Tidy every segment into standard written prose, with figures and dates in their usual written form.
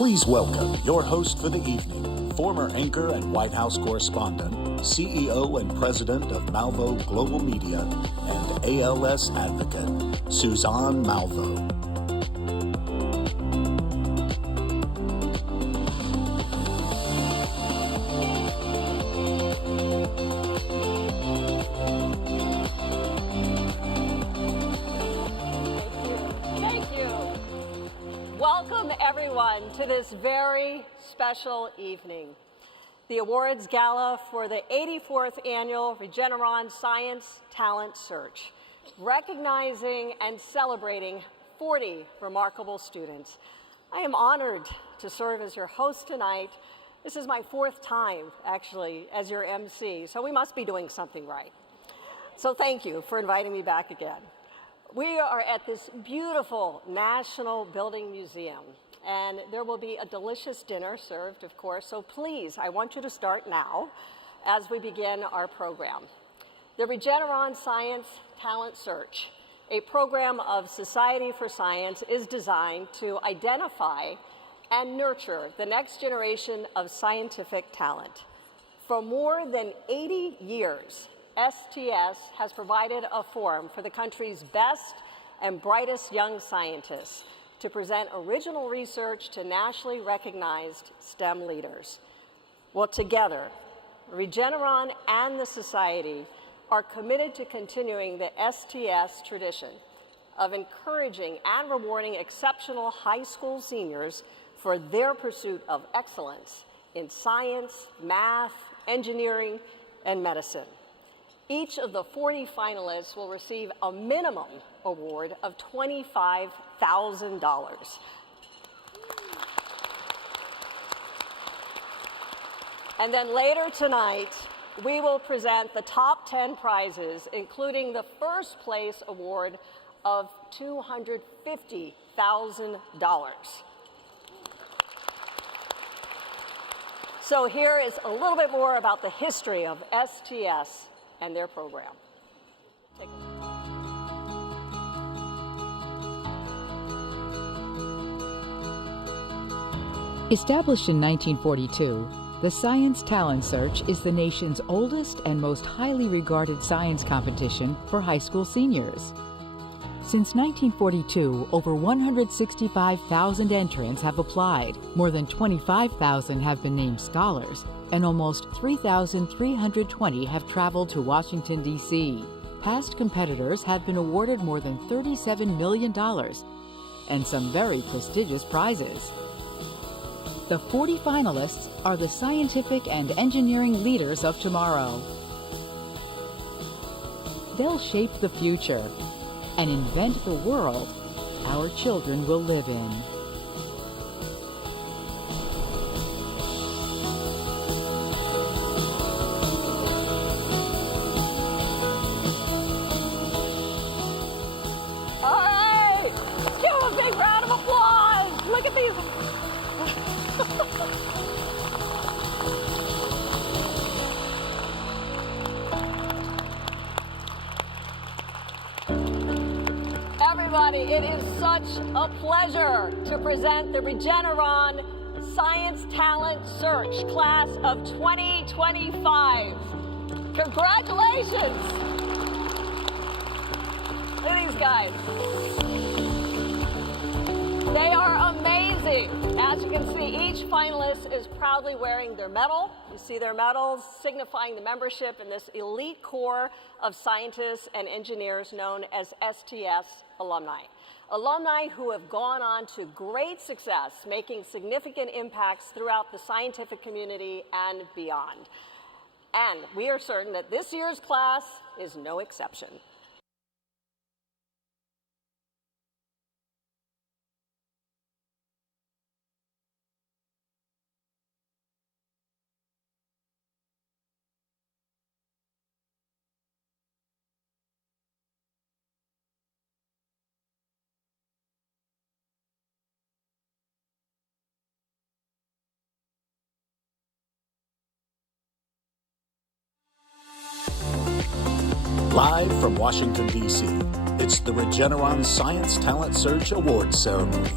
Please welcome your host for the evening, former anchor and White House correspondent, CEO and president of Malvo Global Media, and ALS advocate, Suzanne Malvo. Welcome, everyone, to this very special evening, the awards gala for the 84th Annual Regeneron Science Talent Search, recognizing and celebrating 40 remarkable students. I am honored to serve as your host tonight. This is my fourth time, actually, as your MC, so we must be doing something right. So thank you for inviting me back again. We are at this beautiful National Building Museum, and there will be a delicious dinner served, of course, so please, I want you to start now as we begin our program. The Regeneron Science Talent Search, a program of Society for Science, is designed to identify and nurture the next generation of scientific talent. For more than 80 years, STS has provided a forum for the country's best and brightest young scientists to present original research to nationally recognized STEM leaders. Well, together, Regeneron and the Society are committed to continuing the STS tradition of encouraging and rewarding exceptional high school seniors for their pursuit of excellence in science, math, engineering, and medicine. Each of the 40 finalists will receive a minimum award of $25,000. And then later tonight, we will present the top 10 prizes, including the first place award of $250,000. So here is a little bit more about the history of STS and their program. Take a look. Established in 1942, the Science Talent Search is the nation's oldest and most highly regarded science competition for high school seniors. Since 1942, over 165,000 entrants have applied, more than 25,000 have been named scholars, and almost 3,320 have traveled to Washington, D.C. Past competitors have been awarded more than $37 million and some very prestigious prizes. The 40 finalists are the scientific and engineering leaders of tomorrow. They'll shape the future and invent the world our children will live in. All right, let's give them a big round of applause. Look at these. Everybody, it is such a pleasure to present the Regeneron Science Talent Search Class of 2025. Congratulations! Look at these guys. They are amazing. As you can see, each finalist is proudly wearing their medal. You see their medals signifying the membership in this elite corps of scientists and engineers known as STS alumni. Alumni who have gone on to great success, making significant impacts throughout the scientific community and beyond. And we are certain that this year's class is no exception. Live from Washington, D.C., it's the Regeneron Science Talent Search Awards Ceremony.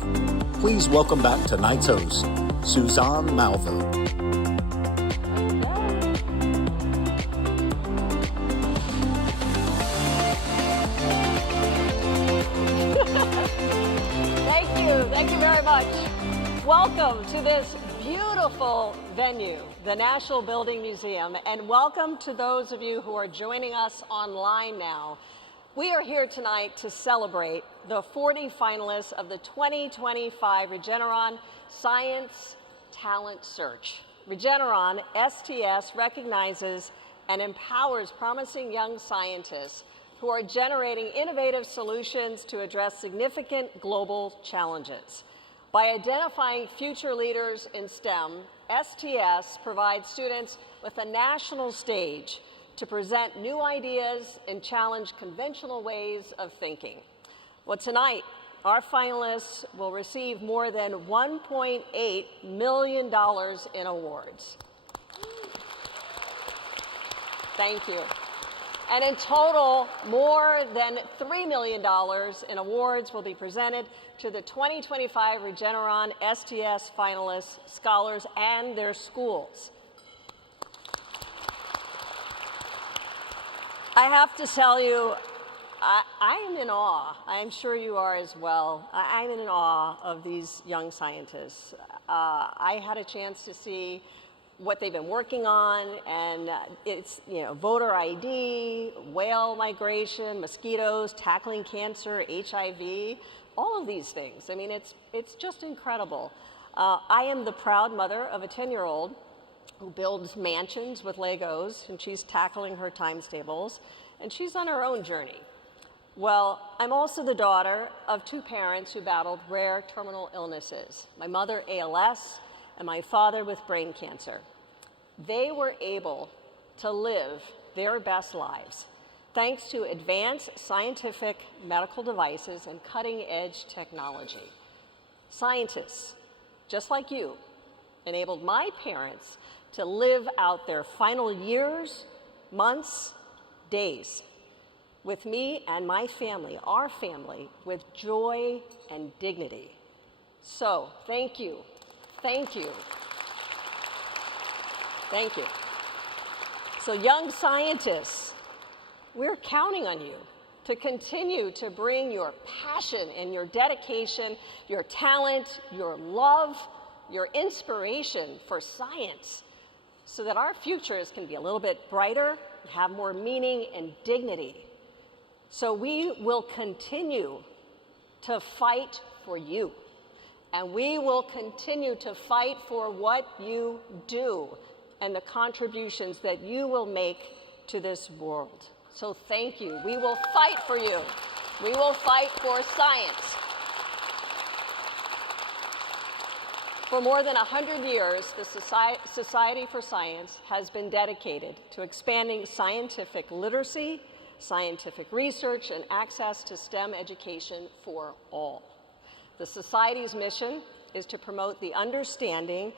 Please welcome back tonight's host, Suzanne Malveaux. Thank you very much. Welcome to this beautiful venue, the National Building Museum, and welcome to those of you who are joining us online now. We are here tonight to celebrate the 40 finalists of the 2025 Regeneron Science Talent Search. Regeneron, STS, recognizes and empowers promising young scientists who are generating innovative solutions to address significant global challenges. By identifying future leaders in STEM, STS provides students with a national stage to present new ideas and challenge conventional ways of thinking. Well, tonight, our finalists will receive more than $1.8 million in awards. Thank you. And in total, more than $3 million in awards will be presented to the 2025 Regeneron STS finalists, scholars, and their schools. I have to tell you, I am in awe. I'm sure you are as well. I'm in awe of these young scientists. I had a chance to see what they've been working on, and it's, voter ID, whale migration, mosquitoes, tackling cancer, HIV, all of these things. I mean, it's just incredible. I am the proud mother of a 10-year-old who builds mansions with Legos, and she's tackling her times tables, and she's on her own journey. Well, I'm also the daughter of two parents who battled rare terminal illnesses. My mother, ALS, and my father with brain cancer. They were able to live their best lives thanks to advanced scientific medical devices and cutting-edge technology. Scientists, just like you, enabled my parents to live out their final years, months, days with me and my family, our family, with joy and dignity. So, thank you. Thank you. Thank you. So, young scientists, we're counting on you to continue to bring your passion and your dedication, your talent, your love, your inspiration for science, so that our futures can be a little bit brighter, have more meaning and dignity. So we will continue to fight for you. And we will continue to fight for what you do and the contributions that you will make to this world. So thank you. We will fight for you. We will fight for science. For more than 100 years, the Society for Science has been dedicated to expanding scientific literacy, scientific research, and access to STEM education for all. The Society's mission is to promote the understanding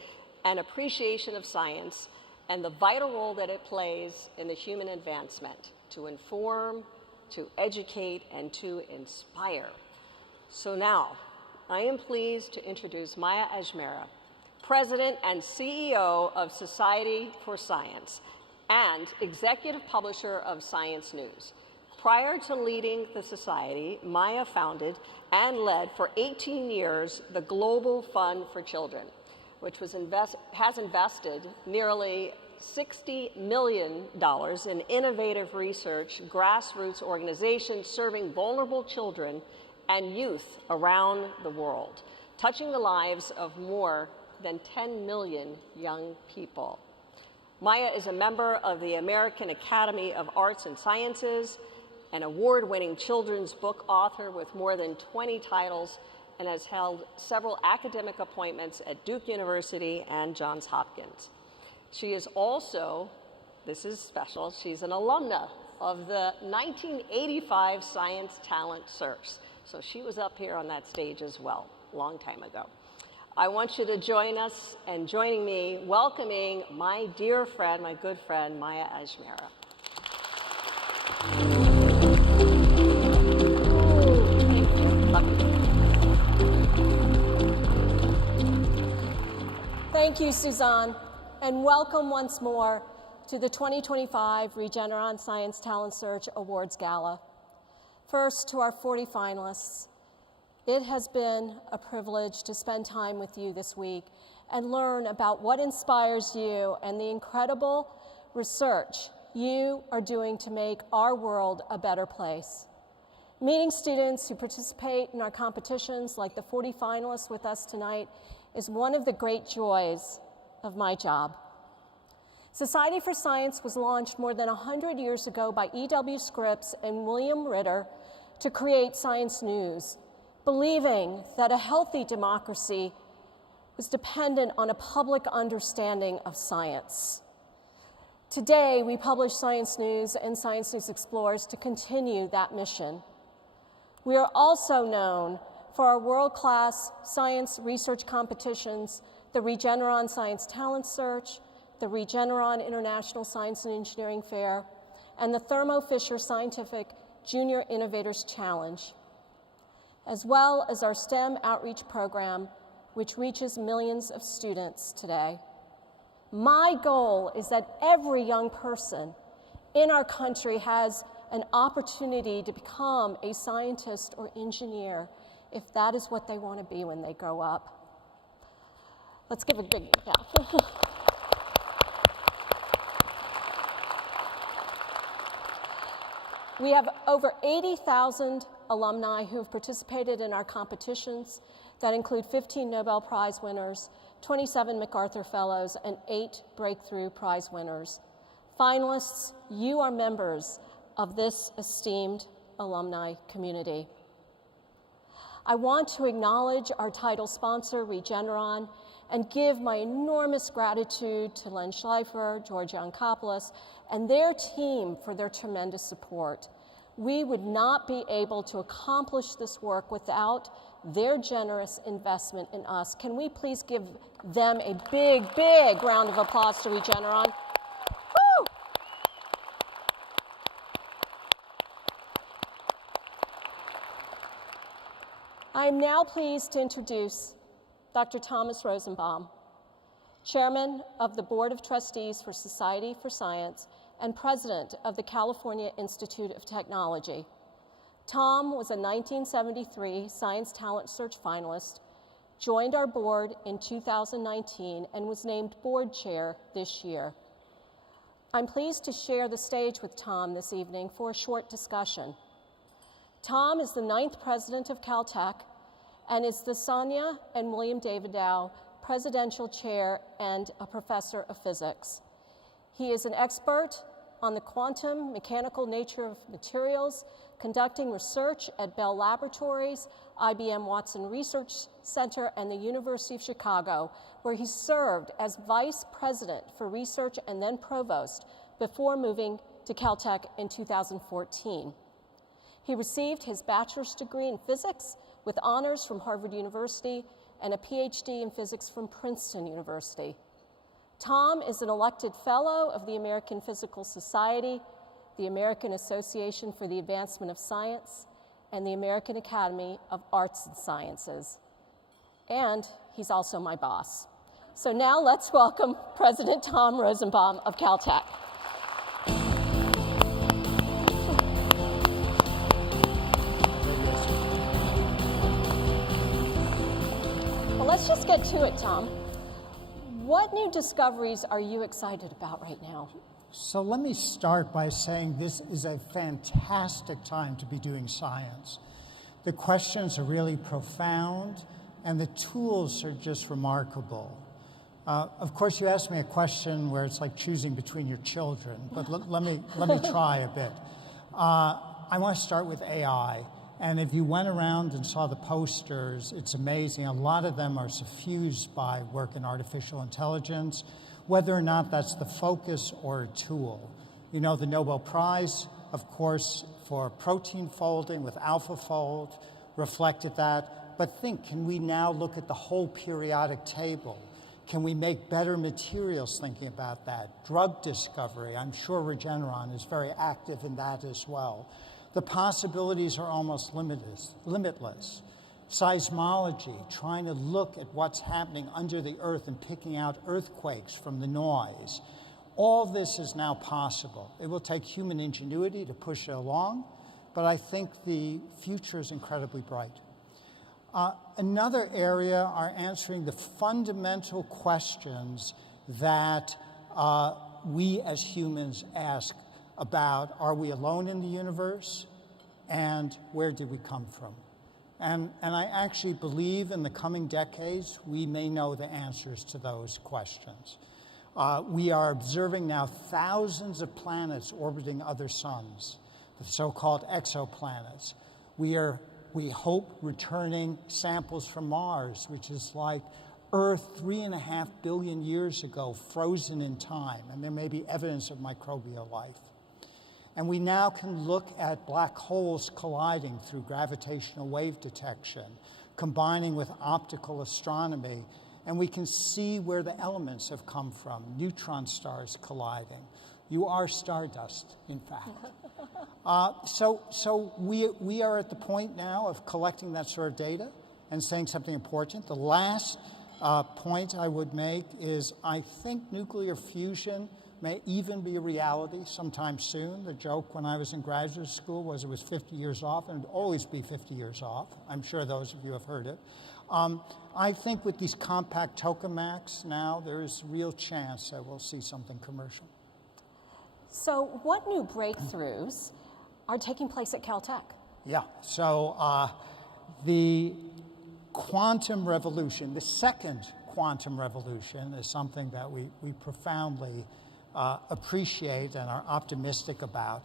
and appreciation of science and the vital role that it plays in the human advancement, to inform, to educate, and to inspire. So now, I am pleased to introduce Maya Ajmera, President and CEO of Society for Science and Executive Publisher of Science News. Prior to leading the Society, Maya founded and led for 18 years the Global Fund for Children, which has invested nearly $60 million in innovative research, grassroots organizations serving vulnerable children and youth around the world, touching the lives of more than 10 million young people. Maya is a member of the American Academy of Arts and Sciences, an award-winning children's book author with more than 20 titles, and has held several academic appointments at Duke University and Johns Hopkins. She is also, this is special, she's an alumna of the 1985 Science Talent Search. So she was up here on that stage as well, a long time ago. I want you to join us and joining me, welcoming my dear friend, my good friend, Maya Ajmera. Thank you, Suzanne, and welcome once more to the 2025 Regeneron Science Talent Search Awards Gala. First, to our 40 finalists, it has been a privilege to spend time with you this week and learn about what inspires you and the incredible research you are doing to make our world a better place. Meeting students who participate in our competitions, like the 40 finalists with us tonight, is one of the great joys of my job. Society for Science was launched more than 100 years ago by E.W. Scripps and William Ritter to create science news, believing that a healthy democracy was dependent on a public understanding of science. Today, we publish Science News and Science News Explorers to continue that mission. We are also known for our world-class science research competitions, the Regeneron Science Talent Search, the Regeneron International Science and Engineering Fair, and the Thermo Fisher Scientific Junior Innovators Challenge, as well as our STEM outreach program, which reaches millions of students today. My goal is that every young person in our country has an opportunity to become a scientist or engineer if that is what they want to be when they grow up. Let's give a big clap. We have over 80,000 alumni who have participated in our competitions that include 15 Nobel Prize winners, 27 MacArthur Fellows, and 8 Breakthrough Prize winners. Finalists, you are members of this esteemed alumni community. I want to acknowledge our title sponsor, Regeneron, and give my enormous gratitude to Len Schleifer, George Yankopoulos, and their team for their tremendous support. We would not be able to accomplish this work without their generous investment in us. Can we please give them a big, big round of applause to Regeneron? Woo! I am now pleased to introduce Dr. Thomas Rosenbaum, Chairman of the Board of Trustees for Society for Science and President of the California Institute of Technology. Tom was a 1973 Science Talent Search finalist, joined our board in 2019, and was named board chair this year. I'm pleased to share the stage with Tom this evening for a short discussion. Tom is the 9th president of Caltech and is the Sonia and William Davidow Presidential Chair and a professor of physics. He is an expert on the quantum mechanical nature of materials, conducting research at Bell Laboratories, IBM Watson Research Center, and the University of Chicago, where he served as vice president for research and then provost before moving to Caltech in 2014. He received his bachelor's degree in physics with honors from Harvard University and a PhD in physics from Princeton University. Tom is an elected fellow of the American Physical Society, the American Association for the Advancement of Science, and the American Academy of Arts and Sciences. And he's also my boss. So now let's welcome President Tom Rosenbaum of Caltech. Well, let's just get to it, Tom. What new discoveries are you excited about right now? So let me start by saying this is a fantastic time to be doing science. The questions are really profound, and the tools are just remarkable. Of course, you asked me a question where it's like choosing between your children, but let me try a bit. I want to start with AI. And if you went around and saw the posters, it's amazing. A lot of them are suffused by work in artificial intelligence, whether or not that's the focus or a tool. You know, the Nobel Prize, of course, for protein folding with AlphaFold reflected that. But think, can we now look at the whole periodic table? Can we make better materials thinking about that? Drug discovery, I'm sure Regeneron is very active in that as well. The possibilities are almost limitless. Seismology, trying to look at what's happening under the earth and picking out earthquakes from the noise. All this is now possible. It will take human ingenuity to push it along, but I think the future is incredibly bright. Another area are answering the fundamental questions that we as humans ask about, are we alone in the universe, and where did we come from? And I actually believe in the coming decades, we may know the answers to those questions. We are observing now thousands of planets orbiting other suns, the so-called exoplanets. We hope returning samples from Mars, which is like Earth 3.5 billion years ago, frozen in time, and there may be evidence of microbial life. And we now can look at black holes colliding through gravitational wave detection, combining with optical astronomy, and we can see where the elements have come from, neutron stars colliding. You are stardust, in fact. So we are at the point now of collecting that sort of data and saying something important. The last point I would make is I think nuclear fusion may even be a reality sometime soon. The joke when I was in graduate school was it was 50 years off, and it would always be 50 years off. I'm sure those of you have heard it. I think with these compact tokamaks now, there is real chance that we'll see something commercial. So what new breakthroughs are taking place at Caltech? Yeah, so the quantum revolution, the second quantum revolution, is something that we profoundly appreciate and are optimistic about.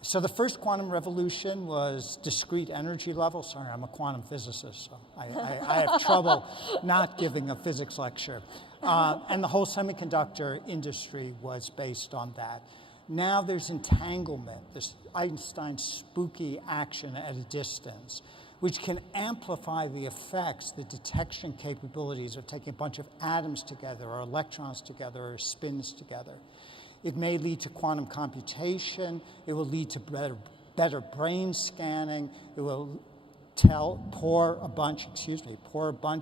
So the first quantum revolution was discrete energy level. Sorry, I'm a quantum physicist, so I have trouble not giving a physics lecture. And the whole semiconductor industry was based on that. Now there's entanglement, this Einstein's spooky action at a distance, which can amplify the effects, the detection capabilities of taking a bunch of atoms together or electrons together or spins together. It may lead to quantum computation. It will lead to better brain scanning. It will pour a bunch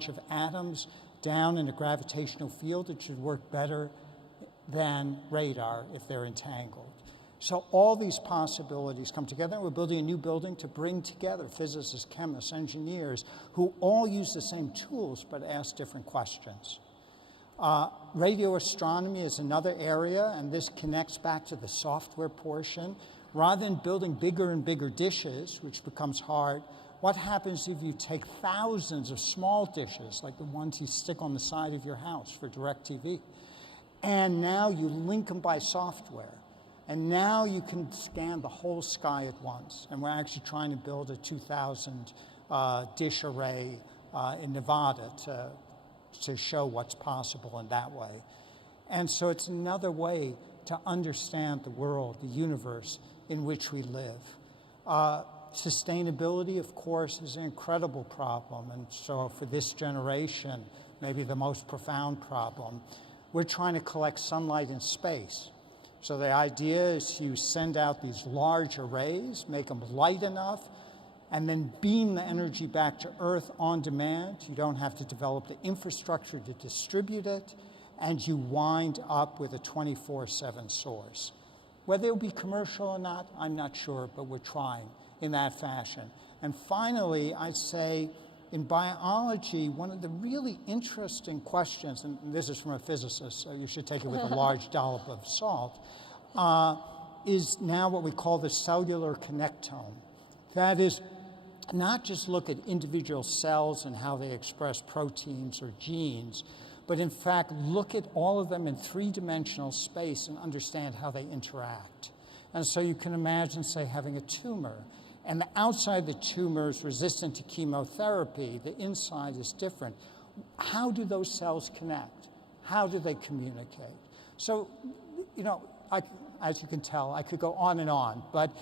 of atoms down in a gravitational field. It should work better than radar if they're entangled. So all these possibilities come together. We're building a new building to bring together physicists, chemists, engineers, who all use the same tools but ask different questions. Radio astronomy is another area, and this connects back to the software portion. Rather than building bigger and bigger dishes, which becomes hard, what happens if you take thousands of small dishes, like the ones you stick on the side of your house for DirecTV, and now you link them by software, and now you can scan the whole sky at once. And we're actually trying to build a 2,000 dish array in Nevada to show what's possible in that way. And so it's another way to understand the world, the universe in which we live. Sustainability, of course, is an incredible problem. And so for this generation, maybe the most profound problem. We're trying to collect sunlight in space. So the idea is you send out these large arrays, make them light enough, and then beam the energy back to Earth on demand. You don't have to develop the infrastructure to distribute it, and you wind up with a 24/7 source. Whether it will be commercial or not, I'm not sure, but we're trying in that fashion. And finally, I'd say in biology, one of the really interesting questions, and this is from a physicist, so you should take it with a large dollop of salt, is now what we call the cellular connectome. That is, not just look at individual cells and how they express proteins or genes, but in fact look at all of them in three-dimensional space and understand how they interact. And so you can imagine, say, having a tumor, and the outside of the tumor is resistant to chemotherapy, the inside is different. How do those cells connect? How do they communicate? So, as you can tell, I could go on and on, but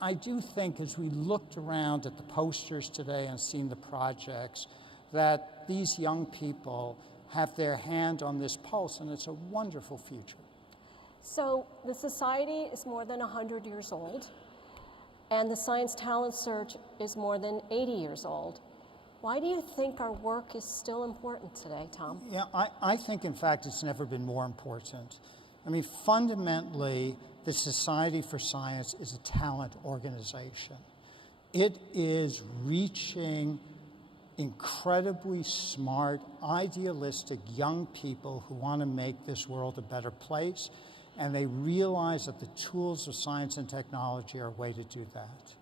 I do think as we looked around at the posters today and seen the projects, that these young people have their hand on this pulse, and it's a wonderful future. So the society is more than 100 years old, and the Science Talent Search is more than 80 years old. Why do you think our work is still important today, Tom? Yeah, I think, in fact, it's never been more important. I mean, fundamentally, the Society for Science is a talent organization. It is reaching incredibly smart, idealistic young people who want to make this world a better place, and they realize that the tools of science and technology are a way to do that.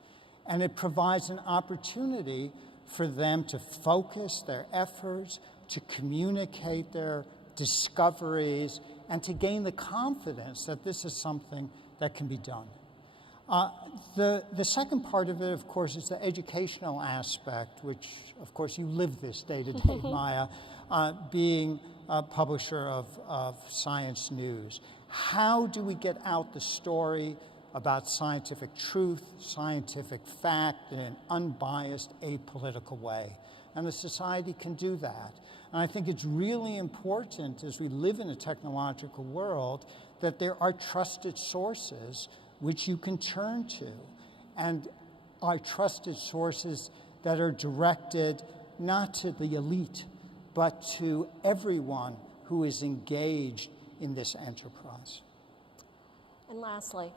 And it provides an opportunity for them to focus their efforts, to communicate their discoveries, and to gain the confidence that this is something that can be done. The second part of it, of course, is the educational aspect, which, of course, you live this day to day, Maya, being a publisher of Science News. How do we get out the story about scientific truth, scientific fact in an unbiased, apolitical way? And the Society can do that. And I think it's really important, as we live in a technological world, that there are trusted sources which you can turn to, and are trusted sources that are directed not to the elite, but to everyone who is engaged in this enterprise. And lastly,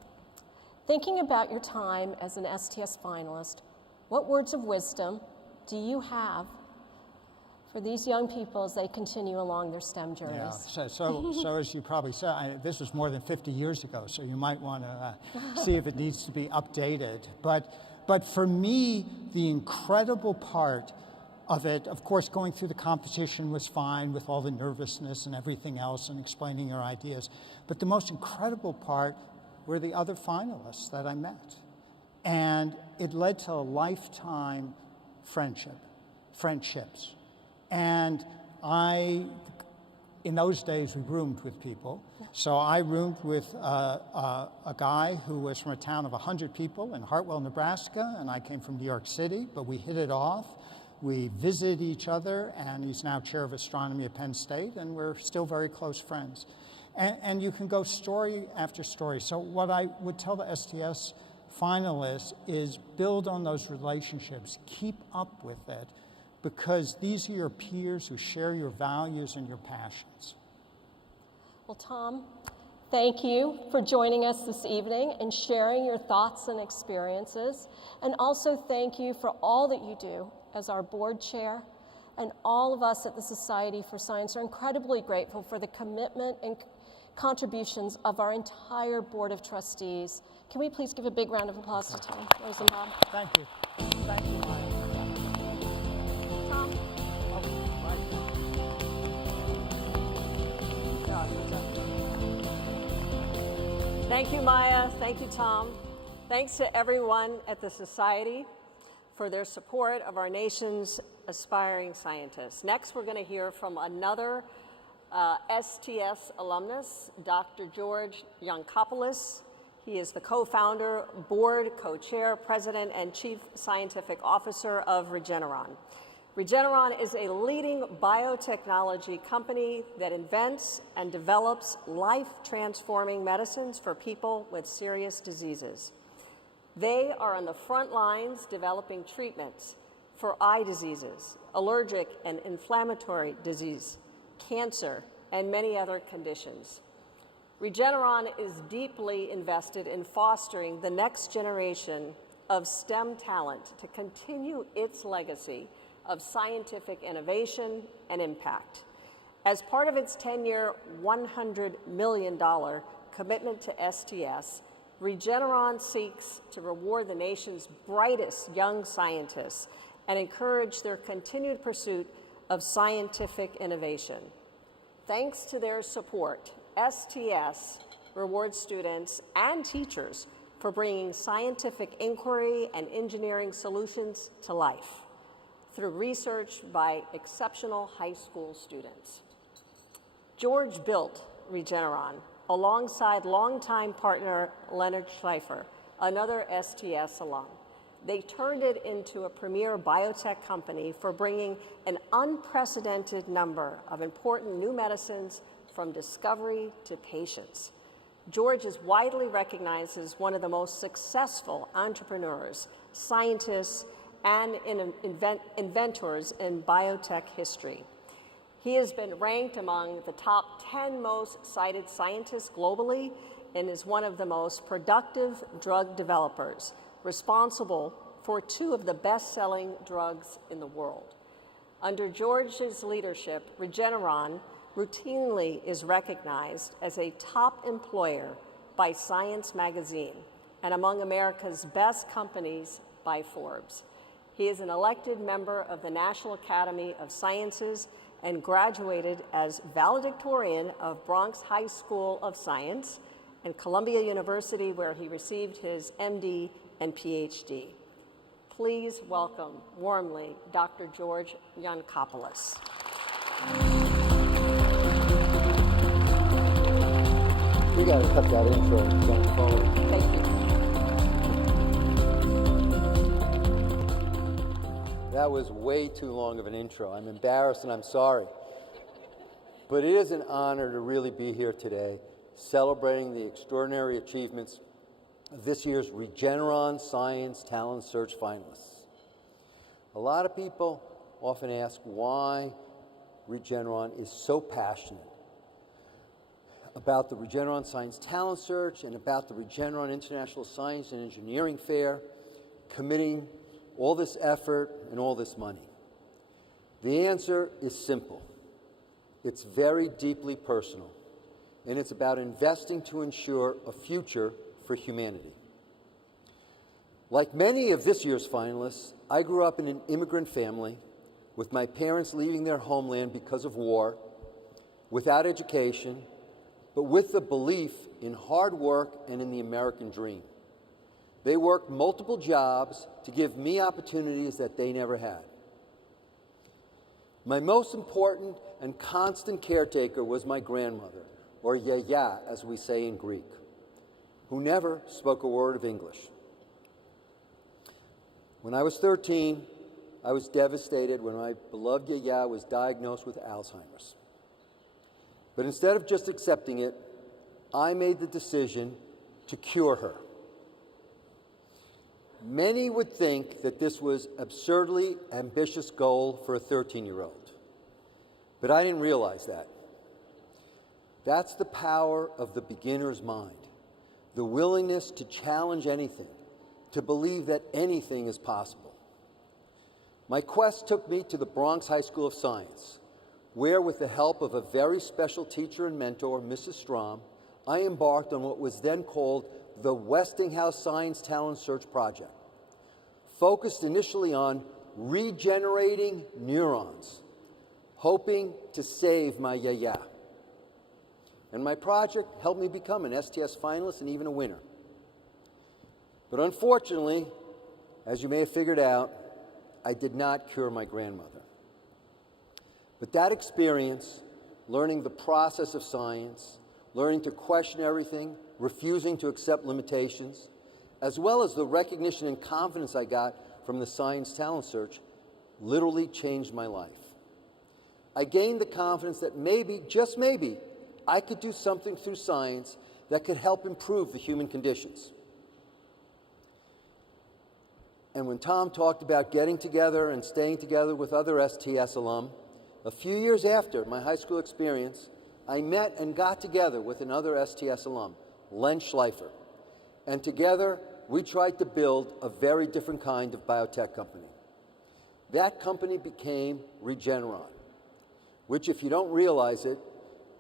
thinking about your time as an STS finalist, what words of wisdom do you have for these young people as they continue along their STEM journeys? Yeah, so as you probably said, this was more than 50 years ago, so you might want to see if it needs to be updated. But for me, the incredible part of it, of course, going through the competition was fine with all the nervousness and everything else and explaining your ideas. But the most incredible part were the other finalists that I met. And it led to a lifetime friendships. And in those days, we roomed with people. So I roomed with a guy who was from a town of 100 people in Hartwell, Nebraska, and I came from New York City, but we hit it off. We visited each other, and he's now chair of astronomy at Penn State, and we're still very close friends. And you can go story after story. So what I would tell the STS finalists is build on those relationships, keep up with it, because these are your peers who share your values and your passions. Well, Tom, thank you for joining us this evening and sharing your thoughts and experiences. And also thank you for all that you do as our board chair. And all of us at the Society for Science are incredibly grateful for the commitment and contributions of our entire board of trustees. Can we please give a big round of applause to Tom Rosenbaum? Thank you. Thank you, Maya. Tom? Thank you, Maya. Thank you, Tom. Thanks to everyone at the Society for their support of our nation's aspiring scientists. Next, we're going to hear from another STS alumnus, Dr. George Yankopoulos. He is the co-founder, board, co-chair, president, and chief scientific officer of Regeneron. Regeneron is a leading biotechnology company that invents and develops life-transforming medicines for people with serious diseases. They are on the front lines developing treatments for eye diseases, allergic and inflammatory disease, cancer, and many other conditions. Regeneron is deeply invested in fostering the next generation of STEM talent to continue its legacy of scientific innovation and impact. As part of its 10-year, $100 million commitment to STS, Regeneron seeks to reward the nation's brightest young scientists and encourage their continued pursuit of scientific innovation. Thanks to their support, STS rewards students and teachers for bringing scientific inquiry and engineering solutions to life through research by exceptional high school students. George built Regeneron alongside longtime partner Leonard Schleifer, another STS alum. They turned it into a premier biotech company for bringing an unprecedented number of important new medicines from discovery to patients. George is widely recognized as one of the most successful entrepreneurs, scientists, and inventors in biotech history. He has been ranked among the top 10 most cited scientists globally and is one of the most productive drug developers, responsible for 2 of the best-selling drugs in the world. Under George's leadership, Regeneron routinely is recognized as a top employer by Science magazine and among America's best companies by Forbes. He is an elected member of the National Academy of Sciences and graduated as valedictorian of Bronx High School of Science and Columbia University, where he received his MD and PhD. Please welcome warmly Dr. George Yancopoulos. We got to cut that intro going forward. Thank you. That was way too long of an intro. I'm embarrassed and I'm sorry. But it is an honor to really be here today, celebrating the extraordinary achievements of this year's Regeneron Science Talent Search finalists. A lot of people often ask why Regeneron is so passionate about the Regeneron Science Talent Search and about the Regeneron International Science and Engineering Fair, committing all this effort and all this money. The answer is simple. It's very deeply personal, and it's about investing to ensure a future for humanity. Like many of this year's finalists, I grew up in an immigrant family with my parents leaving their homeland because of war, without education, but with the belief in hard work and in the American dream. They worked multiple jobs to give me opportunities that they never had. My most important and constant caretaker was my grandmother, or Yaya, as we say in Greek, who never spoke a word of English. When I was 13, I was devastated when my beloved Yaya was diagnosed with Alzheimer's. But instead of just accepting it, I made the decision to cure her. Many would think that this was an absurdly ambitious goal for a 13-year-old, but I didn't realize that. That's the power of the beginner's mind, the willingness to challenge anything, to believe that anything is possible. My quest took me to the Bronx High School of Science, where, with the help of a very special teacher and mentor, Mrs. Strom, I embarked on what was then called the Westinghouse Science Talent Search Project, focused initially on regenerating neurons, hoping to save my Yaya. And my project helped me become an STS finalist and even a winner. But unfortunately, as you may have figured out, I did not cure my grandmother. But that experience, learning the process of science, learning to question everything, refusing to accept limitations, as well as the recognition and confidence I got from the Science Talent Search, literally changed my life. I gained the confidence that maybe, just maybe, I could do something through science that could help improve the human conditions. And when Tom talked about getting together and staying together with other STS alum, a few years after my high school experience, I met and got together with another STS alum, Len Schleifer. And together, we tried to build a very different kind of biotech company. That company became Regeneron, which, if you don't realize it,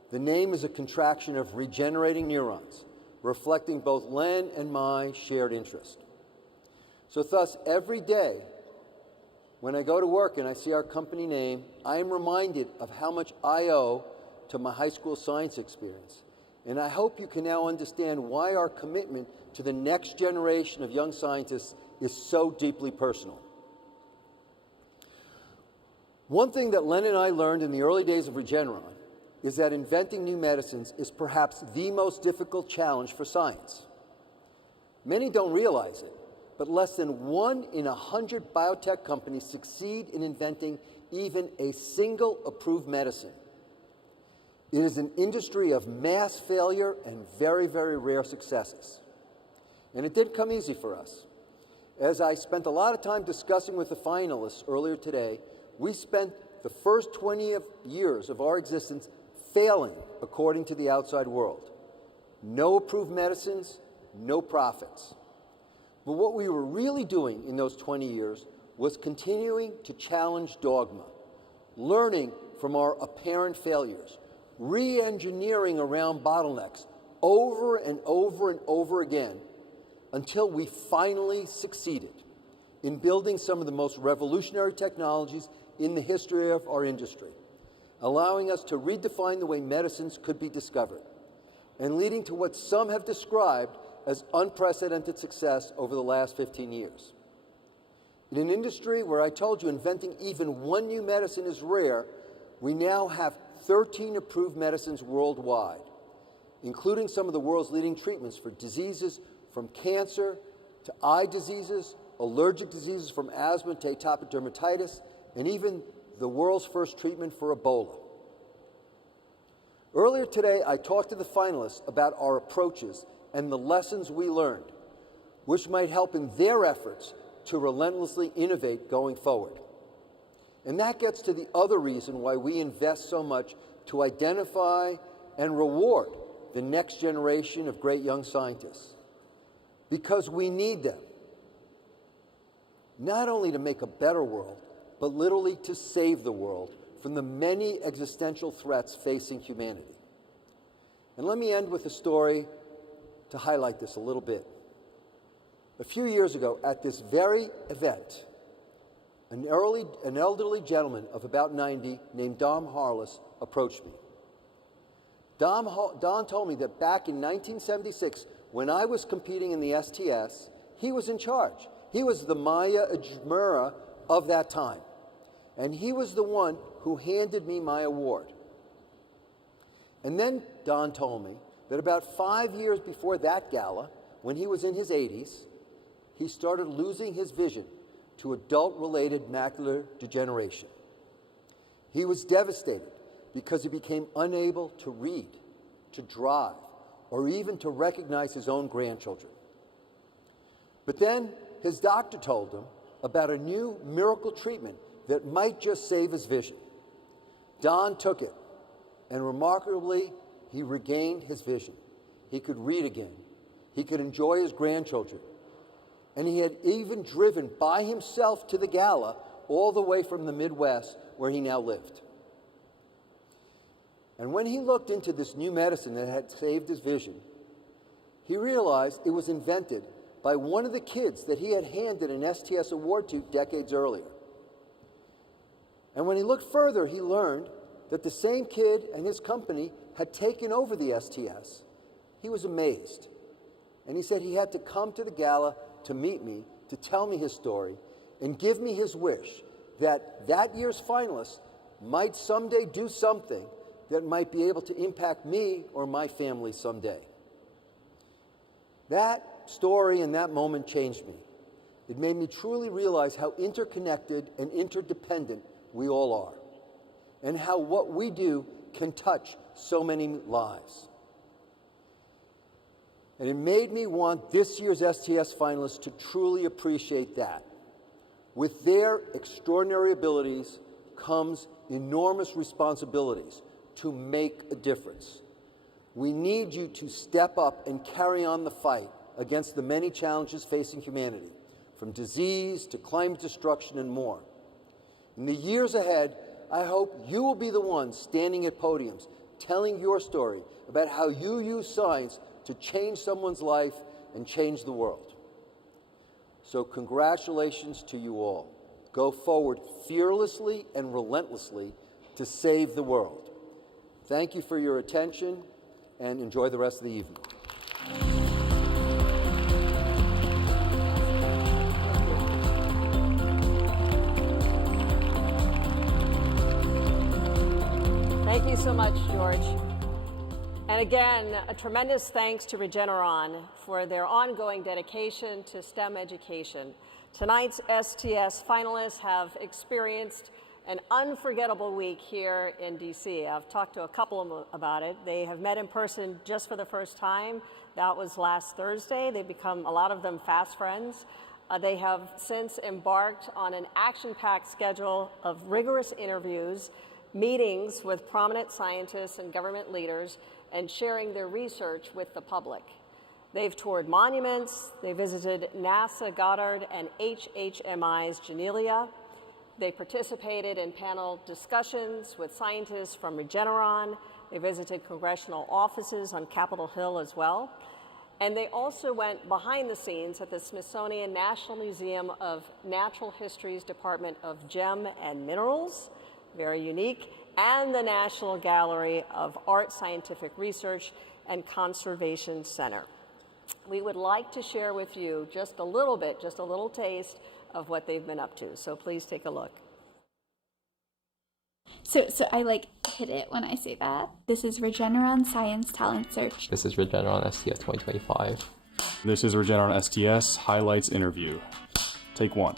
the name is a contraction of regenerating neurons, reflecting both Len and my shared interest. So thus, every day, when I go to work and I see our company name, I am reminded of how much I owe to my high school science experience. And I hope you can now understand why our commitment to the next generation of young scientists is so deeply personal. One thing that Len and I learned in the early days of Regeneron is that inventing new medicines is perhaps the most difficult challenge for science. Many don't realize it, but less than 1 in 100 biotech companies succeed in inventing even a single approved medicine. It is an industry of mass failure and very, very rare successes. And it didn't come easy for us. As I spent a lot of time discussing with the finalists earlier today, we spent the first 20 years of our existence failing according to the outside world. No approved medicines, no profits. But what we were really doing in those 20 years was continuing to challenge dogma, learning from our apparent failures, re-engineering around bottlenecks over and over and over again until we finally succeeded in building some of the most revolutionary technologies in the history of our industry, allowing us to redefine the way medicines could be discovered, and leading to what some have described as unprecedented success over the last 15 years. In an industry where I told you inventing even one new medicine is rare, we now have 13 approved medicines worldwide, including some of the world's leading treatments for diseases from cancer to eye diseases, allergic diseases from asthma to atopic dermatitis, and even the world's first treatment for Ebola. Earlier today, I talked to the finalists about our approaches and the lessons we learned, which might help in their efforts to relentlessly innovate going forward. And that gets to the other reason why we invest so much to identify and reward the next generation of great young scientists. Because we need them, not only to make a better world, but literally to save the world from the many existential threats facing humanity. And let me end with a story to highlight this a little bit. A few years ago, at this very event, an elderly gentleman of about 90 named Don Harless approached me. Don told me that back in 1976, when I was competing in the STS, he was in charge. He was the Maya Ajmura of that time. And he was the one who handed me my award. And then Don told me that about 5 years before that gala, when he was in his 80s, he started losing his vision to adult-related macular degeneration. He was devastated because he became unable to read, to drive, or even to recognize his own grandchildren. But then his doctor told him about a new miracle treatment that might just save his vision. Don took it, and remarkably, he regained his vision. He could read again. He could enjoy his grandchildren. And he had even driven by himself to the gala all the way from the Midwest where he now lived. And when he looked into this new medicine that had saved his vision, he realized it was invented by one of the kids that he had handed an STS award to decades earlier. And when he looked further, he learned that the same kid and his company had taken over the STS. He was amazed. And he said he had to come to the gala to meet me, to tell me his story, and give me his wish that that year's finalists might someday do something that might be able to impact me or my family someday. That story and that moment changed me. It made me truly realize how interconnected and interdependent we all are, and how what we do can touch so many lives. And it made me want this year's STS finalists to truly appreciate that. With their extraordinary abilities comes enormous responsibilities to make a difference. We need you to step up and carry on the fight against the many challenges facing humanity, from disease to climate destruction and more. In the years ahead, I hope you will be the ones standing at podiums, telling your story about how you use science to change someone's life and change the world. So congratulations to you all. Go forward fearlessly and relentlessly to save the world. Thank you for your attention, and enjoy the rest of the evening. Thank you so much, George. And again, a tremendous thanks to Regeneron for their ongoing dedication to STEM education. Tonight's STS finalists have experienced an unforgettable week here in DC. I've talked to a couple of them about it. They have met in person just for the first time. That was last Thursday. They've become, a lot of them, fast friends. They have since embarked on an action-packed schedule of rigorous interviews, meetings with prominent scientists and government leaders, and sharing their research with the public. They've toured monuments, they visited NASA Goddard and HHMI's Janelia. They participated in panel discussions with scientists from Regeneron. They visited congressional offices on Capitol Hill as well. And they also went behind the scenes at the Smithsonian National Museum of Natural History's Department of Gem and Minerals, very unique, and the National Gallery of Art, Scientific Research, and Conservation Center. We would like to share with you just a little bit, just a little taste of what they've been up to. So please take a look. So I hit it when I say that. This is Regeneron Science Talent Search. This is Regeneron STS 2025. This is Regeneron STS Highlights Interview. Take one.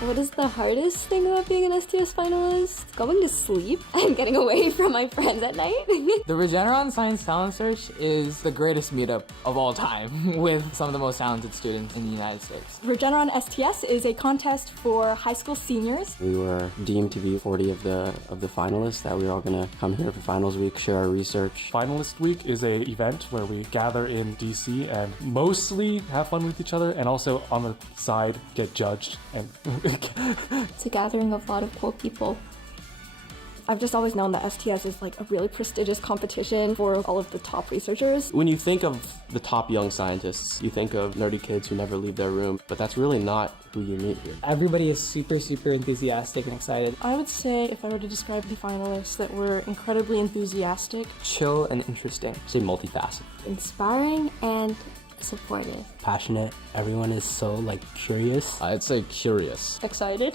What is the hardest thing about being an STS finalist? Going to sleep and getting away from my friends at night. The Regeneron Science Talent Search is the greatest meetup of all time with some of the most talented students in the United States. Regeneron STS is a contest for high school seniors. We were deemed to be 40 of the finalists that we were all going to come here for finals week, share our research. Finalist week is an event where we gather in DC and mostly have fun with each other and also on the side get judged and It's a gathering of a lot of cool people. I've just always known that STS is a really prestigious competition for all of the top researchers. When you think of the top young scientists, you think of nerdy kids who never leave their room, but that's really not who you meet here. Everybody is super enthusiastic and excited. I would say, if I were to describe the finalists, that we're incredibly enthusiastic, Chill and interesting. Say multifaceted. Inspiring and supportive. Passionate. Everyone is so curious. I'd say curious. excited.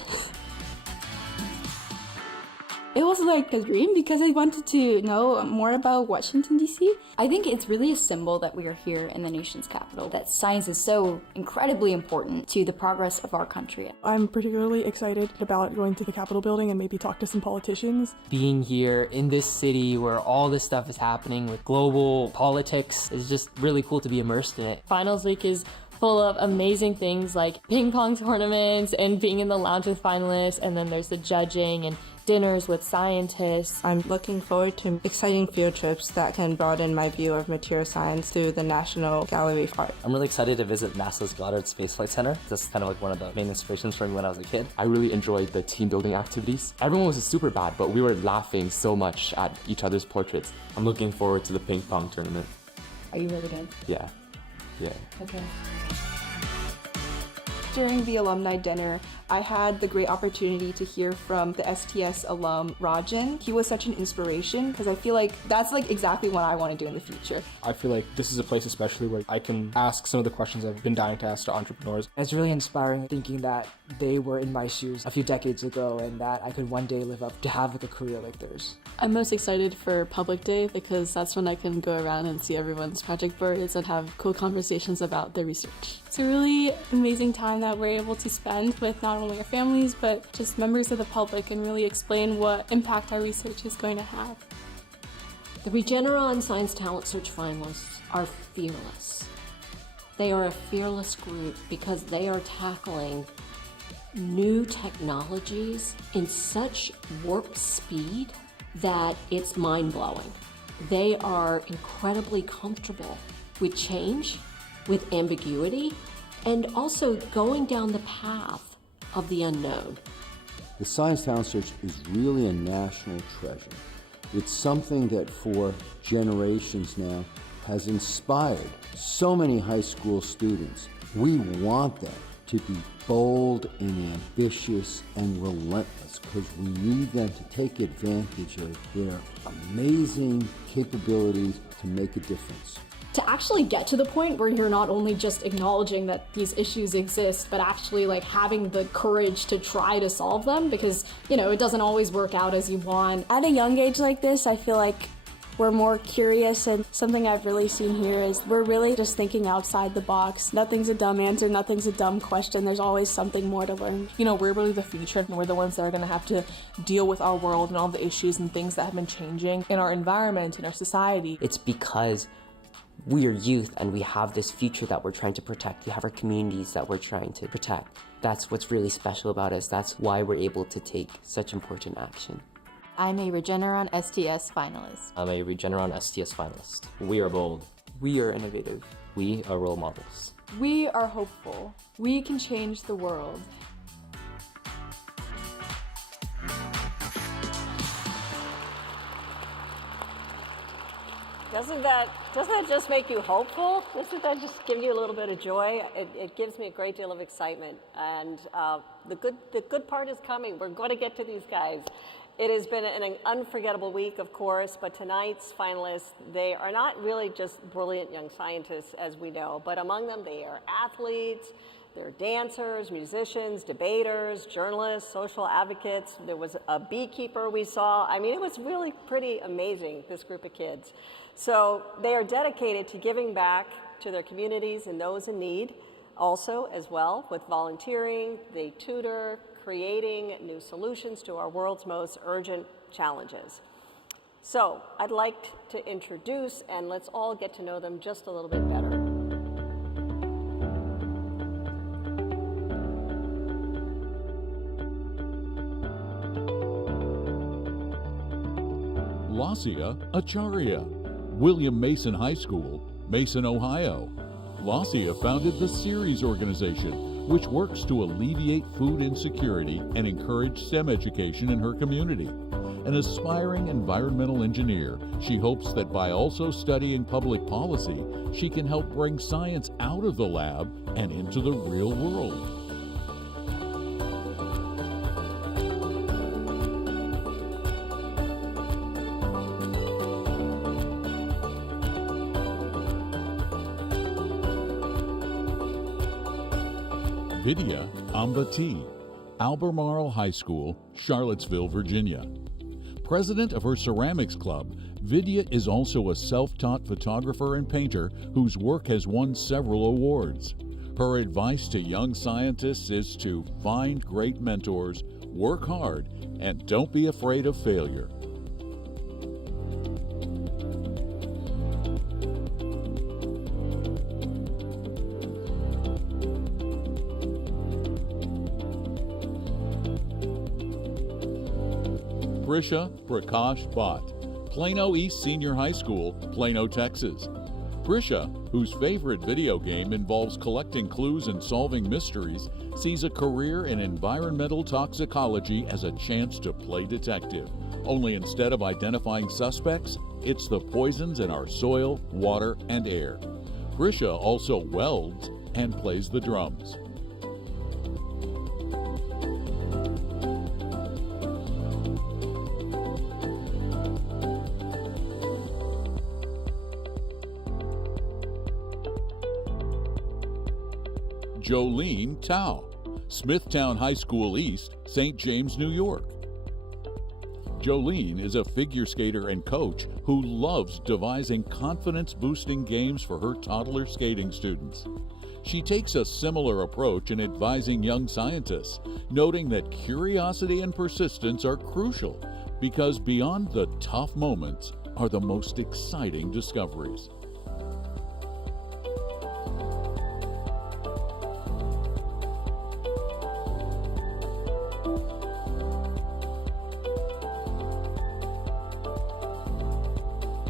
It was a dream because I wanted to know more about Washington, D.C. I think it's really a symbol that we are here in the nation's capital, that science is so incredibly important to the progress of our country. I'm particularly excited about going to the Capitol building and maybe talk to some politicians. Being here in this city where all this stuff is happening with global politics is just really cool to be immersed in it. Finals week is full of amazing things like ping pong tournaments and being in the lounge with finalists, and then there's the judging and dinners with scientists. I'm looking forward to exciting field trips that can broaden my view of material science through the National Gallery of Art. I'm really excited to visit NASA's Goddard Space Flight Center. That's kind of one of the main inspirations for me when I was a kid. I really enjoyed the team building activities. Everyone was super bad, but we were laughing so much at each other's portraits. I'm looking forward to the ping pong tournament. Are you really good? Yeah. Okay. During the alumni dinner, I had the great opportunity to hear from the STS alum, Rajan. He was such an inspiration because I feel like that's exactly what I want to do in the future. I feel like this is a place especially where I can ask some of the questions I've been dying to ask to entrepreneurs. It's really inspiring thinking that they were in my shoes a few decades ago and that I could one day live up to have a career like theirs. I'm most excited for Public Day because that's when I can go around and see everyone's project boards and have cool conversations about their research. It's a really amazing time that we're able to spend with not only our families, but just members of the public and really explain what impact our research is going to have. The Regeneron Science Talent Search finalists are fearless. They are a fearless group because they are tackling new technologies in such warp speed that it's mind-blowing. They are incredibly comfortable with change, with ambiguity, and also going down the path of the unknown. The Science Talent Search is really a national treasure. It's something that for generations now has inspired so many high school students. We want them to be bold and ambitious and relentless because we need them to take advantage of their amazing capabilities to make a difference. To actually get to the point where you're not only just acknowledging that these issues exist, but actually having the courage to try to solve them because, it doesn't always work out as you want. At a young age like this, I feel like we're more curious, and something I've really seen here is we're really just thinking outside the box. Nothing's a dumb answer, nothing's a dumb question. There's always something more to learn. We're really the future, and we're the ones that are going to have to deal with our world and all the issues and things that have been changing in our environment, in our society. It's because We are youth and we have this future that we're trying to protect. We have our communities that we're trying to protect. That's what's really special about us. That's why we're able to take such important action. I'm a Regeneron STS finalist. I'm a Regeneron STS finalist. We are bold. We are innovative. We are role models. We are hopeful. We can change the world. Doesn't that just make you hopeful? Doesn't that just give you a little bit of joy? It gives me a great deal of excitement, and the good part is coming. We're going to get to these guys. It has been an unforgettable week, of course, but tonight's finalists, they are not really just brilliant young scientists, as we know, but among them they are athletes, they're dancers, musicians, debaters, journalists, social advocates. There was a beekeeper we saw. I mean, it was really pretty amazing, this group of kids. So they are dedicated to giving back to their communities and those in need, also as well with volunteering. They tutor, creating new solutions to our world's most urgent challenges. So I'd like to introduce, and let's all get to know them just a little bit better. Lasia Acharya, William Mason High School, Mason, Ohio. Lasia founded the Ceres organization, which works to alleviate food insecurity and encourage STEM education in her community. An aspiring environmental engineer, she hopes that by also studying public policy, she can help bring science out of the lab and into the real world. Vidya Ambati, Albemarle High School, Charlottesville, Virginia. President of her ceramics club, Vidya is also a self-taught photographer and painter whose work has won several awards. Her advice to young scientists is to find great mentors, work hard, and don't be afraid of failure. Prisha Prakash Bhatt, Plano East Senior High School, Plano, Texas. Prisha, whose favorite video game involves collecting clues and solving mysteries, sees a career in environmental toxicology as a chance to play detective. Only instead of identifying suspects, it's the poisons in our soil, water, and air. Prisha also welds and plays the drums. Jolene Tao, Smithtown High School East, St. James, New York. Jolene is a figure skater and coach who loves devising confidence-boosting games for her toddler skating students. She takes a similar approach in advising young scientists, noting that curiosity and persistence are crucial because beyond the tough moments are the most exciting discoveries.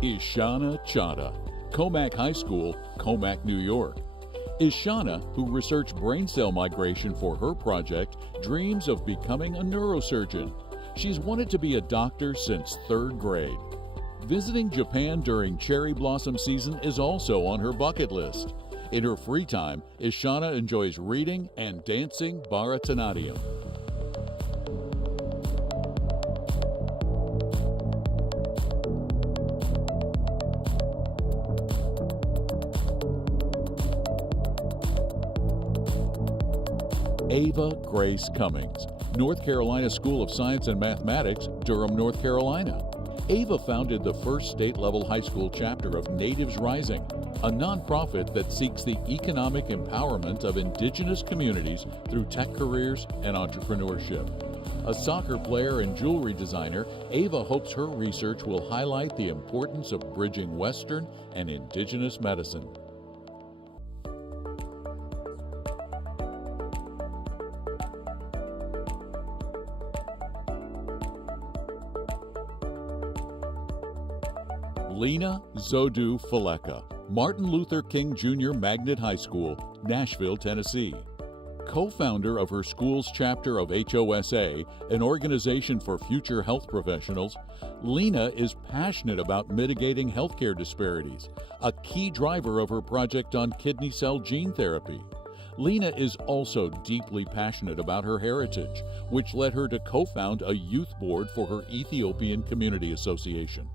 Ishana Chadha, Comac High School, Comac, New York. Ishana, who researched brain cell migration for her project, dreams of becoming a neurosurgeon. She's wanted to be a doctor since 3rd grade. Visiting Japan during cherry blossom season is also on her bucket list. In her free time, Ishana enjoys reading and dancing Bharatanatyam. Ava Grace Cummings, North Carolina School of Science and Mathematics, Durham, North Carolina. Ava founded the first state-level high school chapter of Natives Rising, a nonprofit that seeks the economic empowerment of indigenous communities through tech careers and entrepreneurship. A soccer player and jewelry designer, Ava hopes her research will highlight the importance of bridging Western and indigenous medicine. Lena Zodu Faleka, Martin Luther King Jr. Magnet High School, Nashville, Tennessee. Co-founder of her school's chapter of HOSA, an organization for future health professionals, Lena is passionate about mitigating healthcare disparities, a key driver of her project on kidney cell gene therapy. Lena is also deeply passionate about her heritage, which led her to co-found a youth board for her Ethiopian Community Association.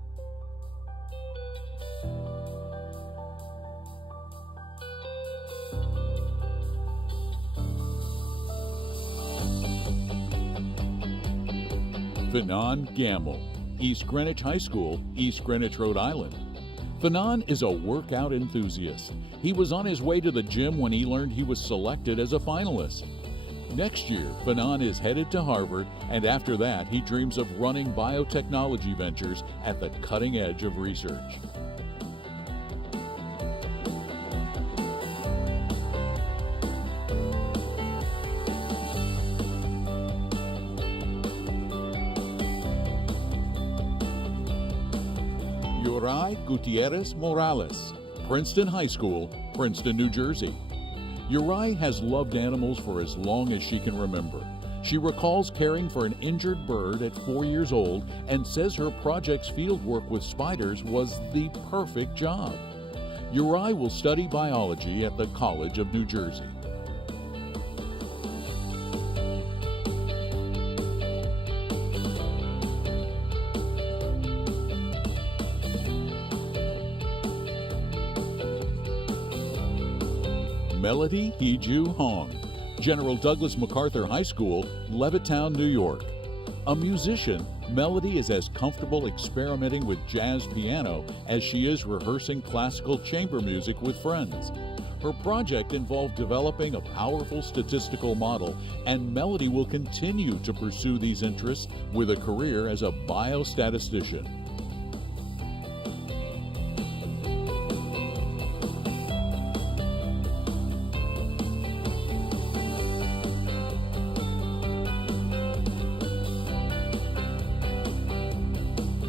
Fanon Gamble, East Greenwich High School, East Greenwich, Rhode Island. Fanon is a workout enthusiast. He was on his way to the gym when he learned he was selected as a finalist. Next year, Fanon is headed to Harvard, and after that, he dreams of running biotechnology ventures at the cutting edge of research. Uri Gutierrez Morales, Princeton High School, Princeton, New Jersey. Uri has loved animals for as long as she can remember. She recalls caring for an injured bird at 4 years old and says her project's fieldwork with spiders was the perfect job. Uri will study biology at the College of New Jersey. Melody Hee-Ju Hong, General Douglas MacArthur High School, Levittown, New York. A musician, Melody is as comfortable experimenting with jazz piano as she is rehearsing classical chamber music with friends. Her project involved developing a powerful statistical model, and Melody will continue to pursue these interests with a career as a biostatistician.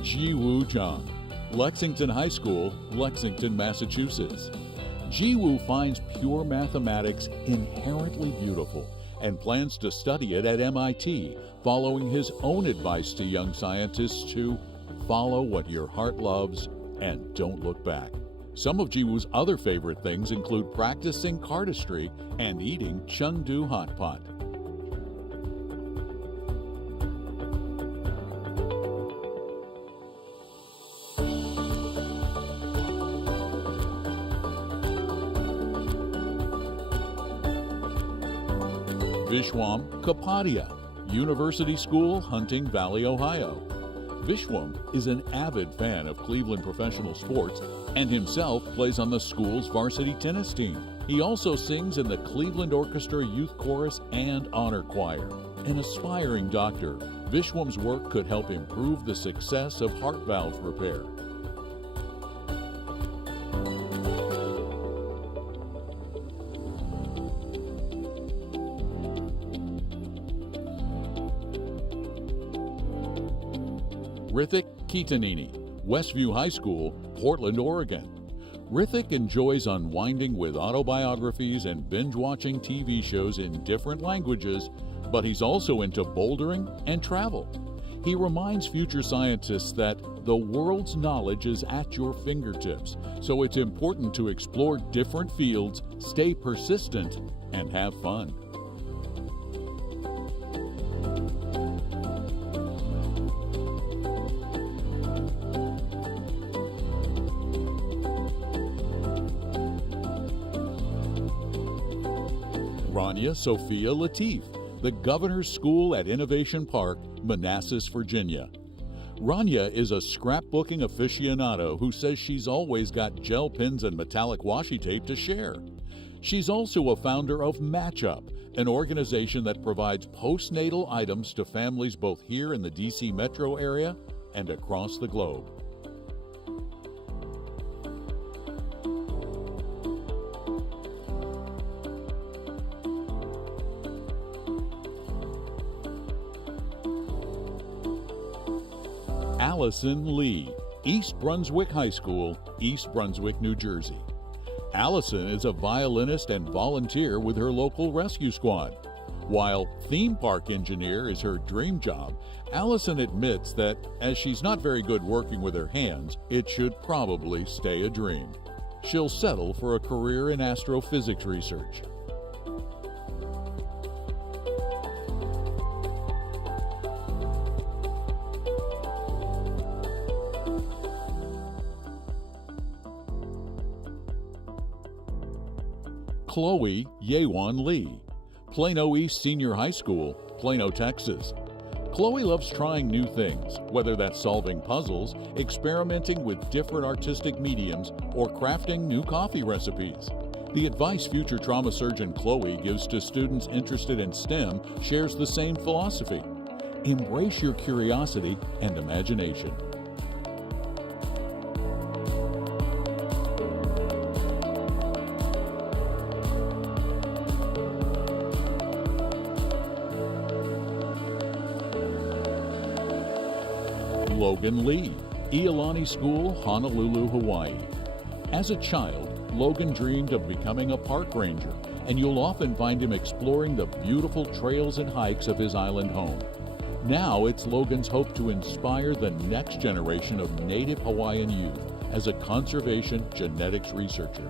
Ji-Woo Jung, Lexington High School, Lexington, Massachusetts. Ji-Woo finds pure mathematics inherently beautiful and plans to study it at MIT, following his own advice to young scientists to follow what your heart loves and don't look back. Some of Ji-Woo's other favorite things include practicing cardistry and eating Chengdu hot pot. Vishwam Kapadia, University School, Hunting Valley, Ohio. Vishwam is an avid fan of Cleveland professional sports and himself plays on the school's varsity tennis team. He also sings in the Cleveland Orchestra Youth Chorus and Honor Choir. An aspiring doctor, Vishwam's work could help improve the success of heart valve repair. Rithik Kitanini, Westview High School, Portland, Oregon. Rithik enjoys unwinding with autobiographies and binge-watching TV shows in different languages, but he's also into bouldering and travel. He reminds future scientists that the world's knowledge is at your fingertips, so it's important to explore different fields, stay persistent, and have fun. Rania Sophia Latif, the Governor's School at Innovation Park, Manassas, Virginia. Rania is a scrapbooking aficionado who says she's always got gel pens and metallic washi tape to share. She's also a founder of Matchup, an organization that provides postnatal items to families both here in the DC metro area and across the globe. Allison Lee, East Brunswick High School, East Brunswick, New Jersey. Allison is a violinist and volunteer with her local rescue squad. While theme park engineer is her dream job, Allison admits that as she's not very good working with her hands, it should probably stay a dream. She'll settle for a career in astrophysics research. Chloe Yewan Lee, Plano East Senior High School, Plano, Texas. Chloe loves trying new things, whether that's solving puzzles, experimenting with different artistic mediums, or crafting new coffee recipes. The advice future trauma surgeon Chloe gives to students interested in STEM shares the same philosophy. Embrace your curiosity and imagination. Logan Lee, Iolani School, Honolulu, Hawaii. As a child, Logan dreamed of becoming a park ranger, and you'll often find him exploring the beautiful trails and hikes of his island home. Now it's Logan's hope to inspire the next generation of native Hawaiian youth as a conservation genetics researcher.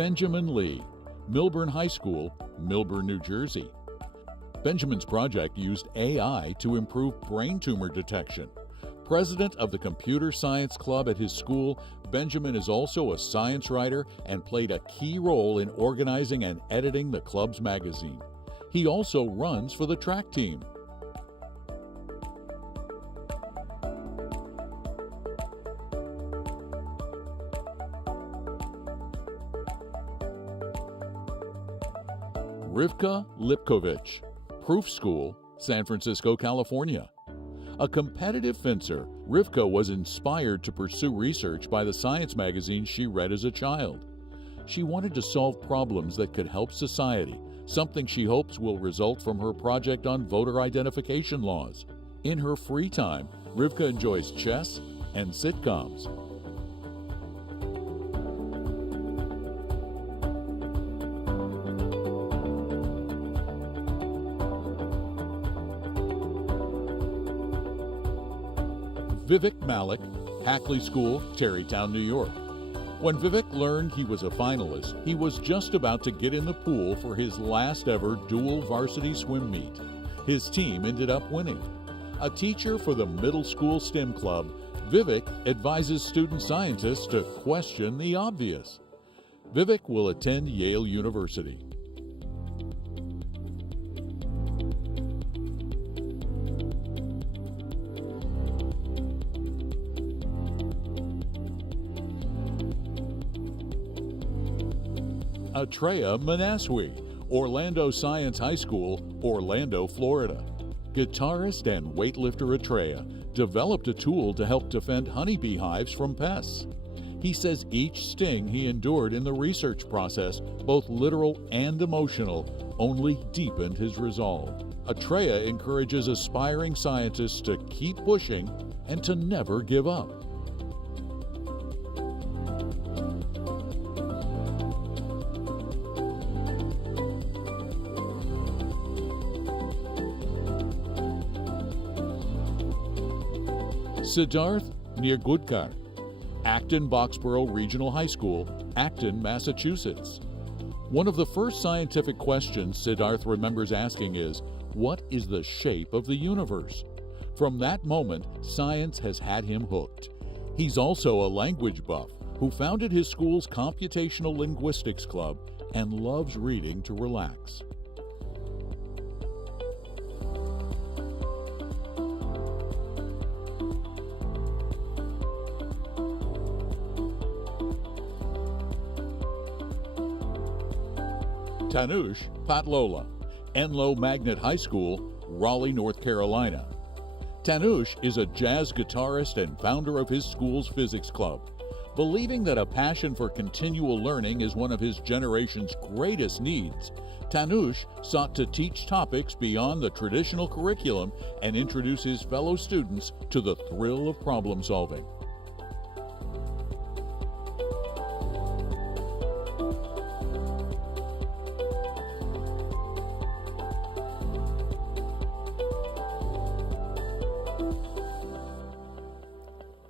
Benjamin Lee, Milburn High School, Milburn, New Jersey. Benjamin's project used AI to improve brain tumor detection. President of the Computer Science Club at his school, Benjamin is also a science writer and played a key role in organizing and editing the club's magazine. He also runs for the track team. Rivka Lipkovich, Proof School, San Francisco, California. A competitive fencer, Rivka was inspired to pursue research by the science magazine she read as a child. She wanted to solve problems that could help society, something she hopes will result from her project on voter identification laws. In her free time, Rivka enjoys chess and sitcoms. Vivek Malik, Hackley School, Tarrytown, New York. When Vivek learned he was a finalist, he was just about to get in the pool for his last ever dual varsity swim meet. His team ended up winning. A teacher for the middle school STEM club, Vivek advises student scientists to question the obvious. Vivek will attend Yale University. Atreya Manaswi, Orlando Science High School, Orlando, Florida. Guitarist and weightlifter Atreya developed a tool to help defend honeybee hives from pests. He says each sting he endured in the research process, both literal and emotional, only deepened his resolve. Atreya encourages aspiring scientists to keep pushing and to never give up. Siddharth Nirgudkar, Acton-Boxborough Regional High School, Acton, Massachusetts. One of the first scientific questions Siddharth remembers asking is, what is the shape of the universe? From that moment, science has had him hooked. He's also a language buff who founded his school's Computational Linguistics Club and loves reading to relax. Tanush Patlola, Enloe Magnet High School, Raleigh, North Carolina. Tanush is a jazz guitarist and founder of his school's physics club. Believing that a passion for continual learning is one of his generation's greatest needs, Tanush sought to teach topics beyond the traditional curriculum and introduce his fellow students to the thrill of problem solving.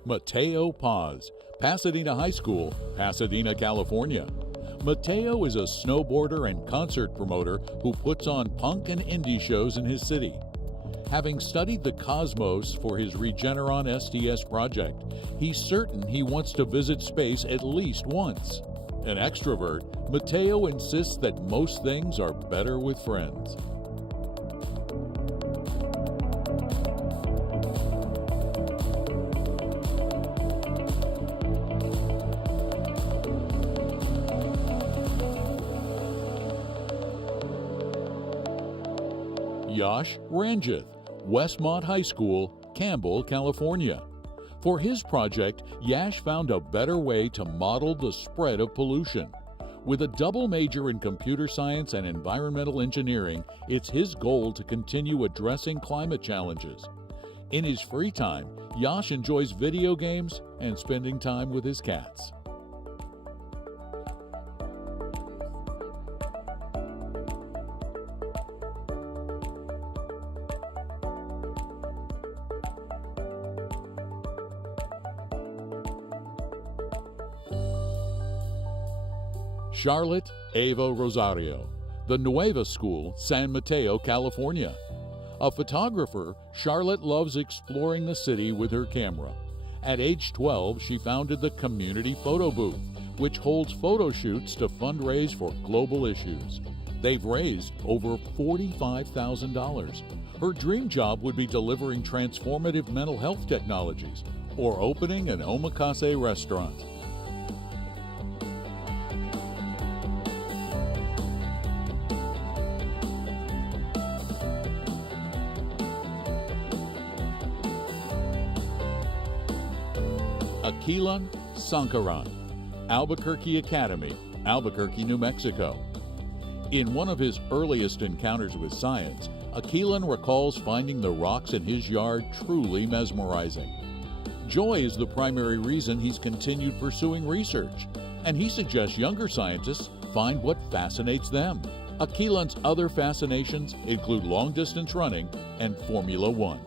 Mateo Paz, Pasadena High School, Pasadena, California. Mateo is a snowboarder and concert promoter who puts on punk and indie shows in his city. Having studied the cosmos for his Regeneron STS project, he's certain he wants to visit space at least once. An extrovert, Mateo insists that most things are better with friends. Yash Ranjith, Westmont High School, Campbell, California. For his project, Yash found a better way to model the spread of pollution. With a double major in computer science and environmental engineering, it's his goal to continue addressing climate challenges. In his free time, Yash enjoys video games and spending time with his cats. Charlotte Ava Rosario, the Nueva School, San Mateo, California. A photographer, Charlotte loves exploring the city with her camera. At age 12, she founded the Community Photo Booth, which holds photo shoots to fundraise for global issues. They've raised over $45,000. Her dream job would be delivering transformative mental health technologies or opening an omakase restaurant. Aquilan Sankaran, Albuquerque Academy, Albuquerque, New Mexico. In one of his earliest encounters with science, Aquilan recalls finding the rocks in his yard truly mesmerizing. Joy is the primary reason he's continued pursuing research, and he suggests younger scientists find what fascinates them. Aquilan's other fascinations include long-distance running and Formula One.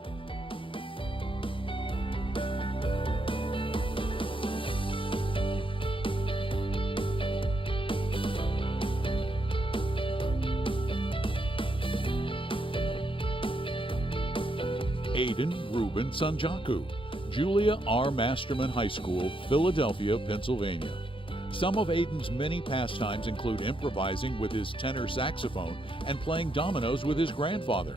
Aiden Ruben Sanjaku, Julia R. Masterman High School, Philadelphia, Pennsylvania. Some of Aiden's many pastimes include improvising with his tenor saxophone and playing dominoes with his grandfather.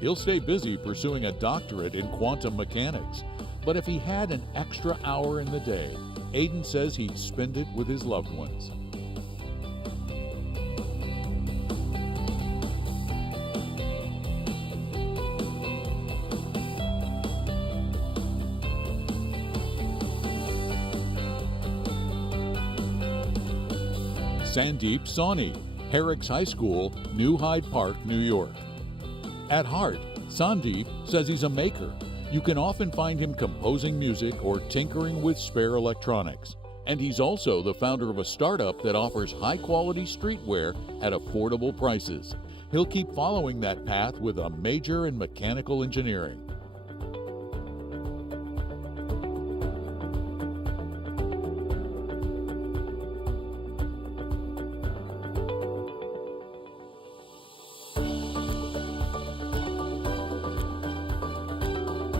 He'll stay busy pursuing a doctorate in quantum mechanics, but if he had an extra hour in the day, Aiden says he'd spend it with his loved ones. Sandeep Sawhney, Herrick's High School, New Hyde Park, New York. At heart, Sandeep says he's a maker. You can often find him composing music or tinkering with spare electronics. And he's also the founder of a startup that offers high-quality streetwear at affordable prices. He'll keep following that path with a major in mechanical engineering.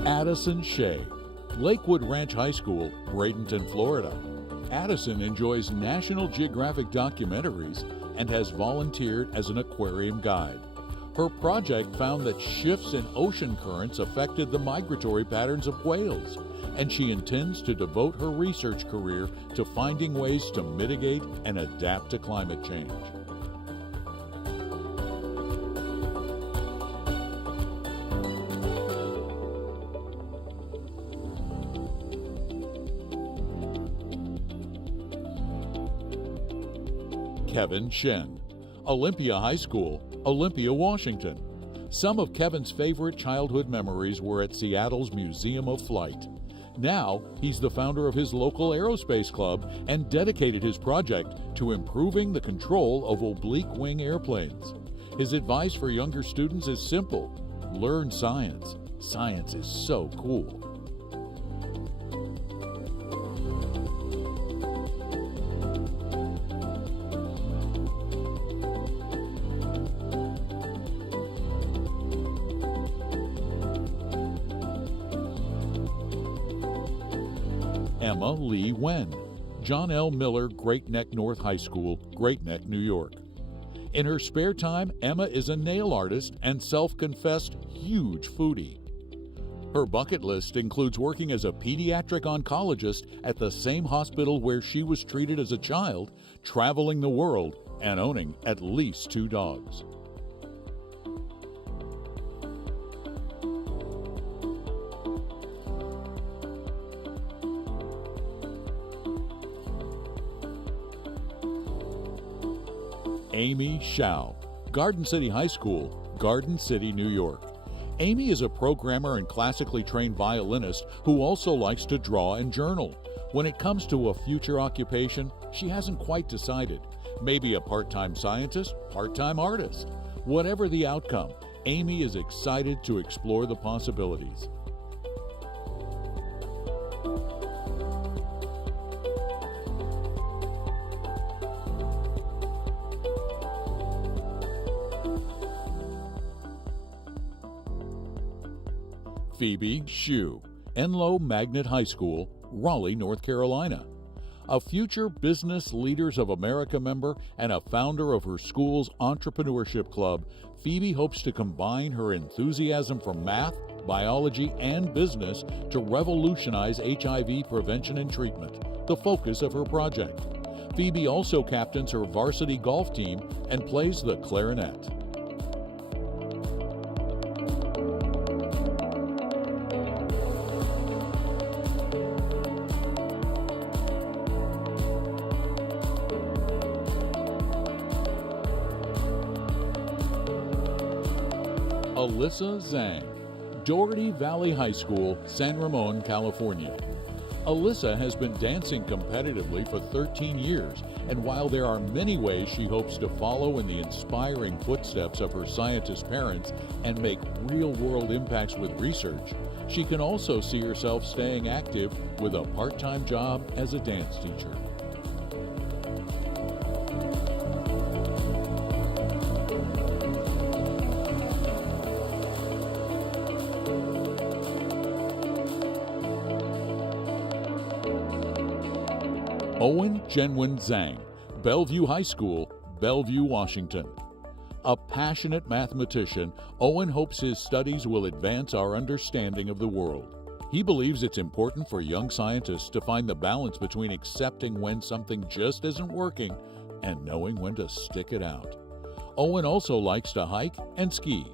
Addison Shea, Lakewood Ranch High School, Bradenton, Florida. Addison enjoys National Geographic documentaries and has volunteered as an aquarium guide. Her project found that shifts in ocean currents affected the migratory patterns of whales, and she intends to devote her research career to finding ways to mitigate and adapt to climate change. Kevin Shen. Olympia High School, Olympia, Washington. Some of Kevin's favorite childhood memories were at Seattle's Museum of Flight. Now, he's the founder of his local aerospace club and dedicated his project to improving the control of oblique wing airplanes. His advice for younger students is simple: learn science. Science is so cool. Emma Lee Wen, John L. Miller Great Neck North High School, Great Neck, New York. In her spare time, Emma is a nail artist and self-confessed huge foodie. Her bucket list includes working as a pediatric oncologist at the same hospital where she was treated as a child, traveling the world, and owning at least 2 dogs. Amy Shao, Garden City High School, Garden City, New York. Amy is a programmer and classically trained violinist who also likes to draw and journal. When it comes to a future occupation, she hasn't quite decided. Maybe a part-time scientist, part-time artist. Whatever the outcome, Amy is excited to explore the possibilities. Phoebe Hsu, Enloe Magnet High School, Raleigh, North Carolina. A future Business Leaders of America member and a founder of her school's entrepreneurship club, Phoebe hopes to combine her enthusiasm for math, biology, and business to revolutionize HIV prevention and treatment, the focus of her project. Phoebe also captains her varsity golf team and plays the clarinet. Alyssa Zhang, Doherty Valley High School, San Ramon, California. Alyssa has been dancing competitively for 13 years, and while there are many ways she hopes to follow in the inspiring footsteps of her scientist parents and make real-world impacts with research, she can also see herself staying active with a part-time job as a dance teacher. Owen Genwin Zhang, Bellevue High School, Bellevue, Washington. A passionate mathematician, Owen hopes his studies will advance our understanding of the world. He believes it's important for young scientists to find the balance between accepting when something just isn't working and knowing when to stick it out. Owen also likes to hike and ski.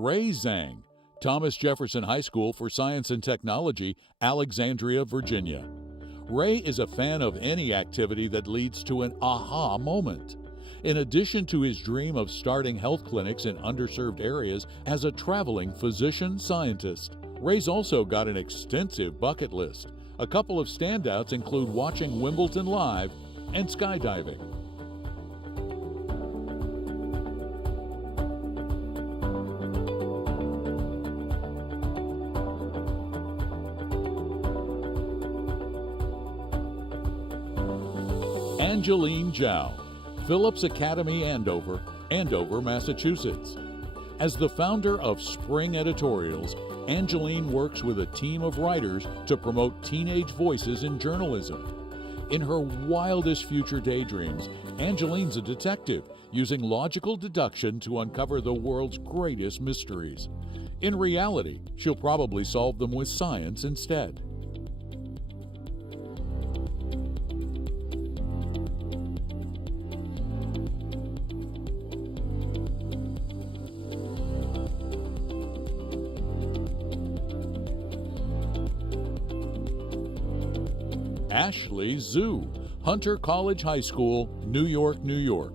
Ray Zhang, Thomas Jefferson High School for Science and Technology, Alexandria, Virginia. Ray is a fan of any activity that leads to an aha moment. In addition to his dream of starting health clinics in underserved areas as a traveling physician scientist, Ray's also got an extensive bucket list. A couple of standouts include watching Wimbledon live and skydiving. Angeline Zhao, Phillips Academy, Andover, Andover, Massachusetts. As the founder of Spring Editorials, Angeline works with a team of writers to promote teenage voices in journalism. In her wildest future daydreams, Angeline's a detective, using logical deduction to uncover the world's greatest mysteries. In reality, she'll probably solve them with science instead. Ashley Zhu, Hunter College High School, New York, New York.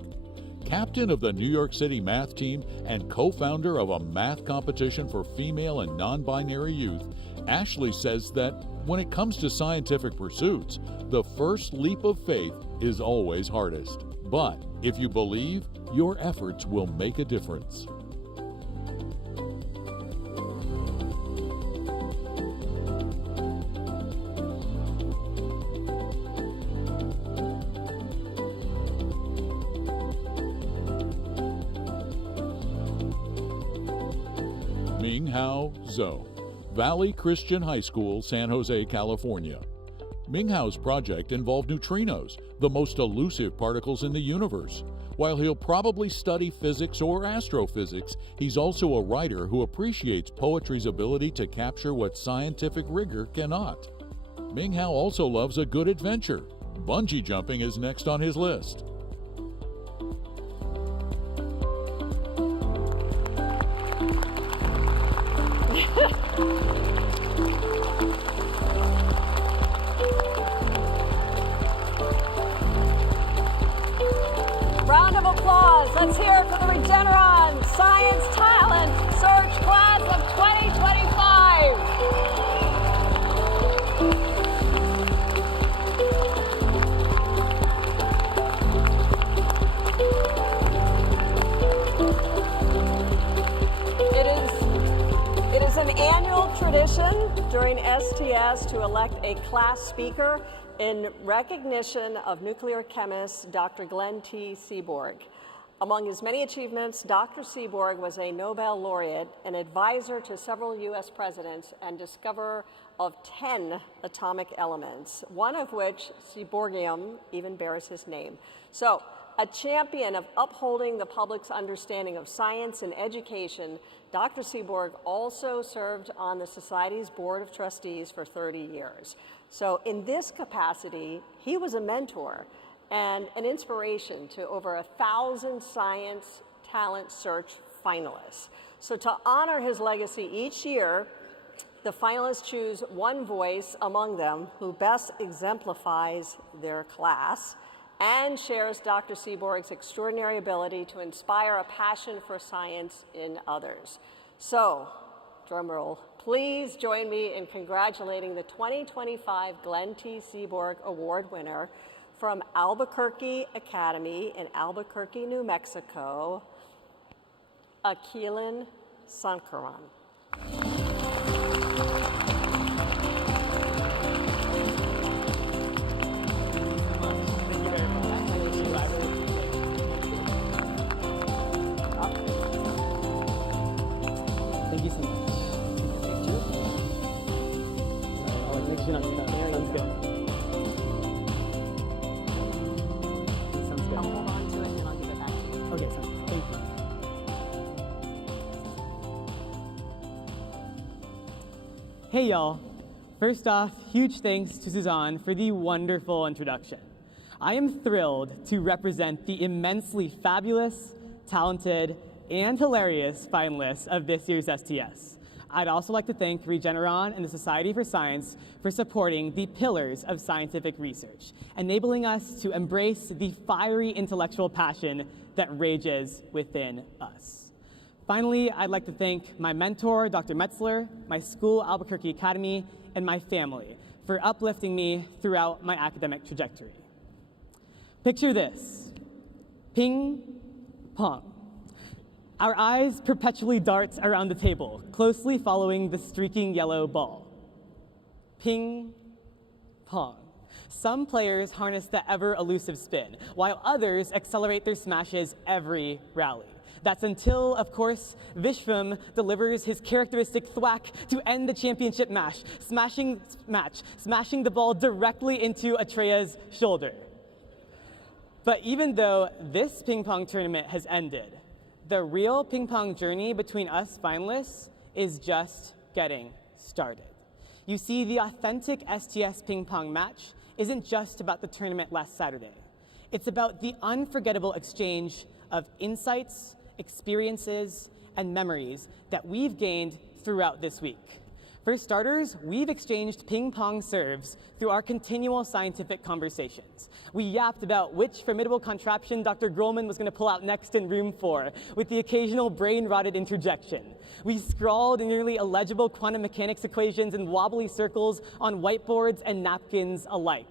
Captain of the New York City math team and co-founder of a math competition for female and non-binary youth, Ashley says that when it comes to scientific pursuits, the first leap of faith is always hardest. But if you believe, your efforts will make a difference. Minghao Zhou, Valley Christian High School, San Jose, California. Minghao's project involved neutrinos, the most elusive particles in the universe. While he'll probably study physics or astrophysics, he's also a writer who appreciates poetry's ability to capture what scientific rigor cannot. Minghao also loves a good adventure. Bungee jumping is next on his list. Round of applause. Let's hear it for the Regeneron Science Talent Search Class of 2025. It is an annual tradition during STS to elect a class speaker in recognition of nuclear chemist Dr. Glenn T. Seaborg. Among his many achievements, Dr. Seaborg was a Nobel laureate, an advisor to several U.S. presidents, and discoverer of 10 atomic elements, one of which, Seaborgium, even bears his name. So, a champion of upholding the public's understanding of science and education, Dr. Seaborg also served on the Society's Board of Trustees for 30 years. So in this capacity, he was a mentor and an inspiration to over 1,000 Science Talent Search finalists. So to honor his legacy each year, the finalists choose one voice among them who best exemplifies their class and shares Dr. Seaborg's extraordinary ability to inspire a passion for science in others. So, drum roll, please join me in congratulating the 2025 Glenn T. Seaborg Award winner from Albuquerque Academy in Albuquerque, New Mexico, Aquilin Sankaran. Thank you so much. I'll make sure not to stop. Sounds good. Sounds good. I'll hold on to it and then I'll give it back to you. Okay, sounds good. Thank you. Hey y'all. First off, huge thanks to Suzanne for the wonderful introduction. I am thrilled to represent the immensely fabulous, talented, and hilarious finalists of this year's STS. I'd also like to thank Regeneron and the Society for Science for supporting the pillars of scientific research, enabling us to embrace the fiery intellectual passion that rages within us. Finally, I'd like to thank my mentor, Dr. Metzler, my school, Albuquerque Academy, and my family for uplifting me throughout my academic trajectory. Picture this: ping pong. Our eyes perpetually dart around the table, closely following the streaking yellow ball. Ping pong. Some players harness the ever-elusive spin, while others accelerate their smashes every rally. That's until, of course, Vishvam delivers his characteristic thwack to end the championship match, smashing the ball directly into Atreya's shoulder. But even though this ping pong tournament has ended, the real ping pong journey between us finalists is just getting started. You see, the authentic STS ping pong match isn't just about the tournament last Saturday. It's about the unforgettable exchange of insights, experiences, and memories that we've gained throughout this week. For starters, we've exchanged ping-pong serves through our continual scientific conversations. We yapped about which formidable contraption Dr. Grolman was going to pull out next in room 4, with the occasional brain-rotted interjection. We scrawled nearly illegible quantum mechanics equations in wobbly circles on whiteboards and napkins alike.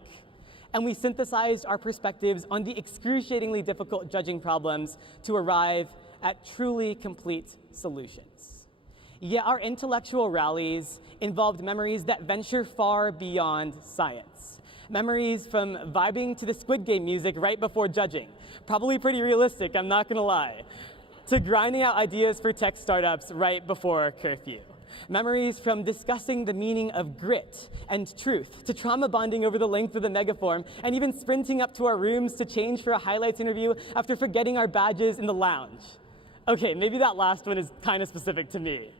And we synthesized our perspectives on the excruciatingly difficult judging problems to arrive at truly complete solutions. Yet our intellectual rallies involved memories that venture far beyond science. Memories from vibing to the Squid Game music right before judging, probably pretty realistic, I'm not gonna lie, to grinding out ideas for tech startups right before curfew. Memories from discussing the meaning of grit and truth, to trauma bonding over the length of the megaform, and even sprinting up to our rooms to change for a highlights interview after forgetting our badges in the lounge. Okay, maybe that last one is kind of specific to me.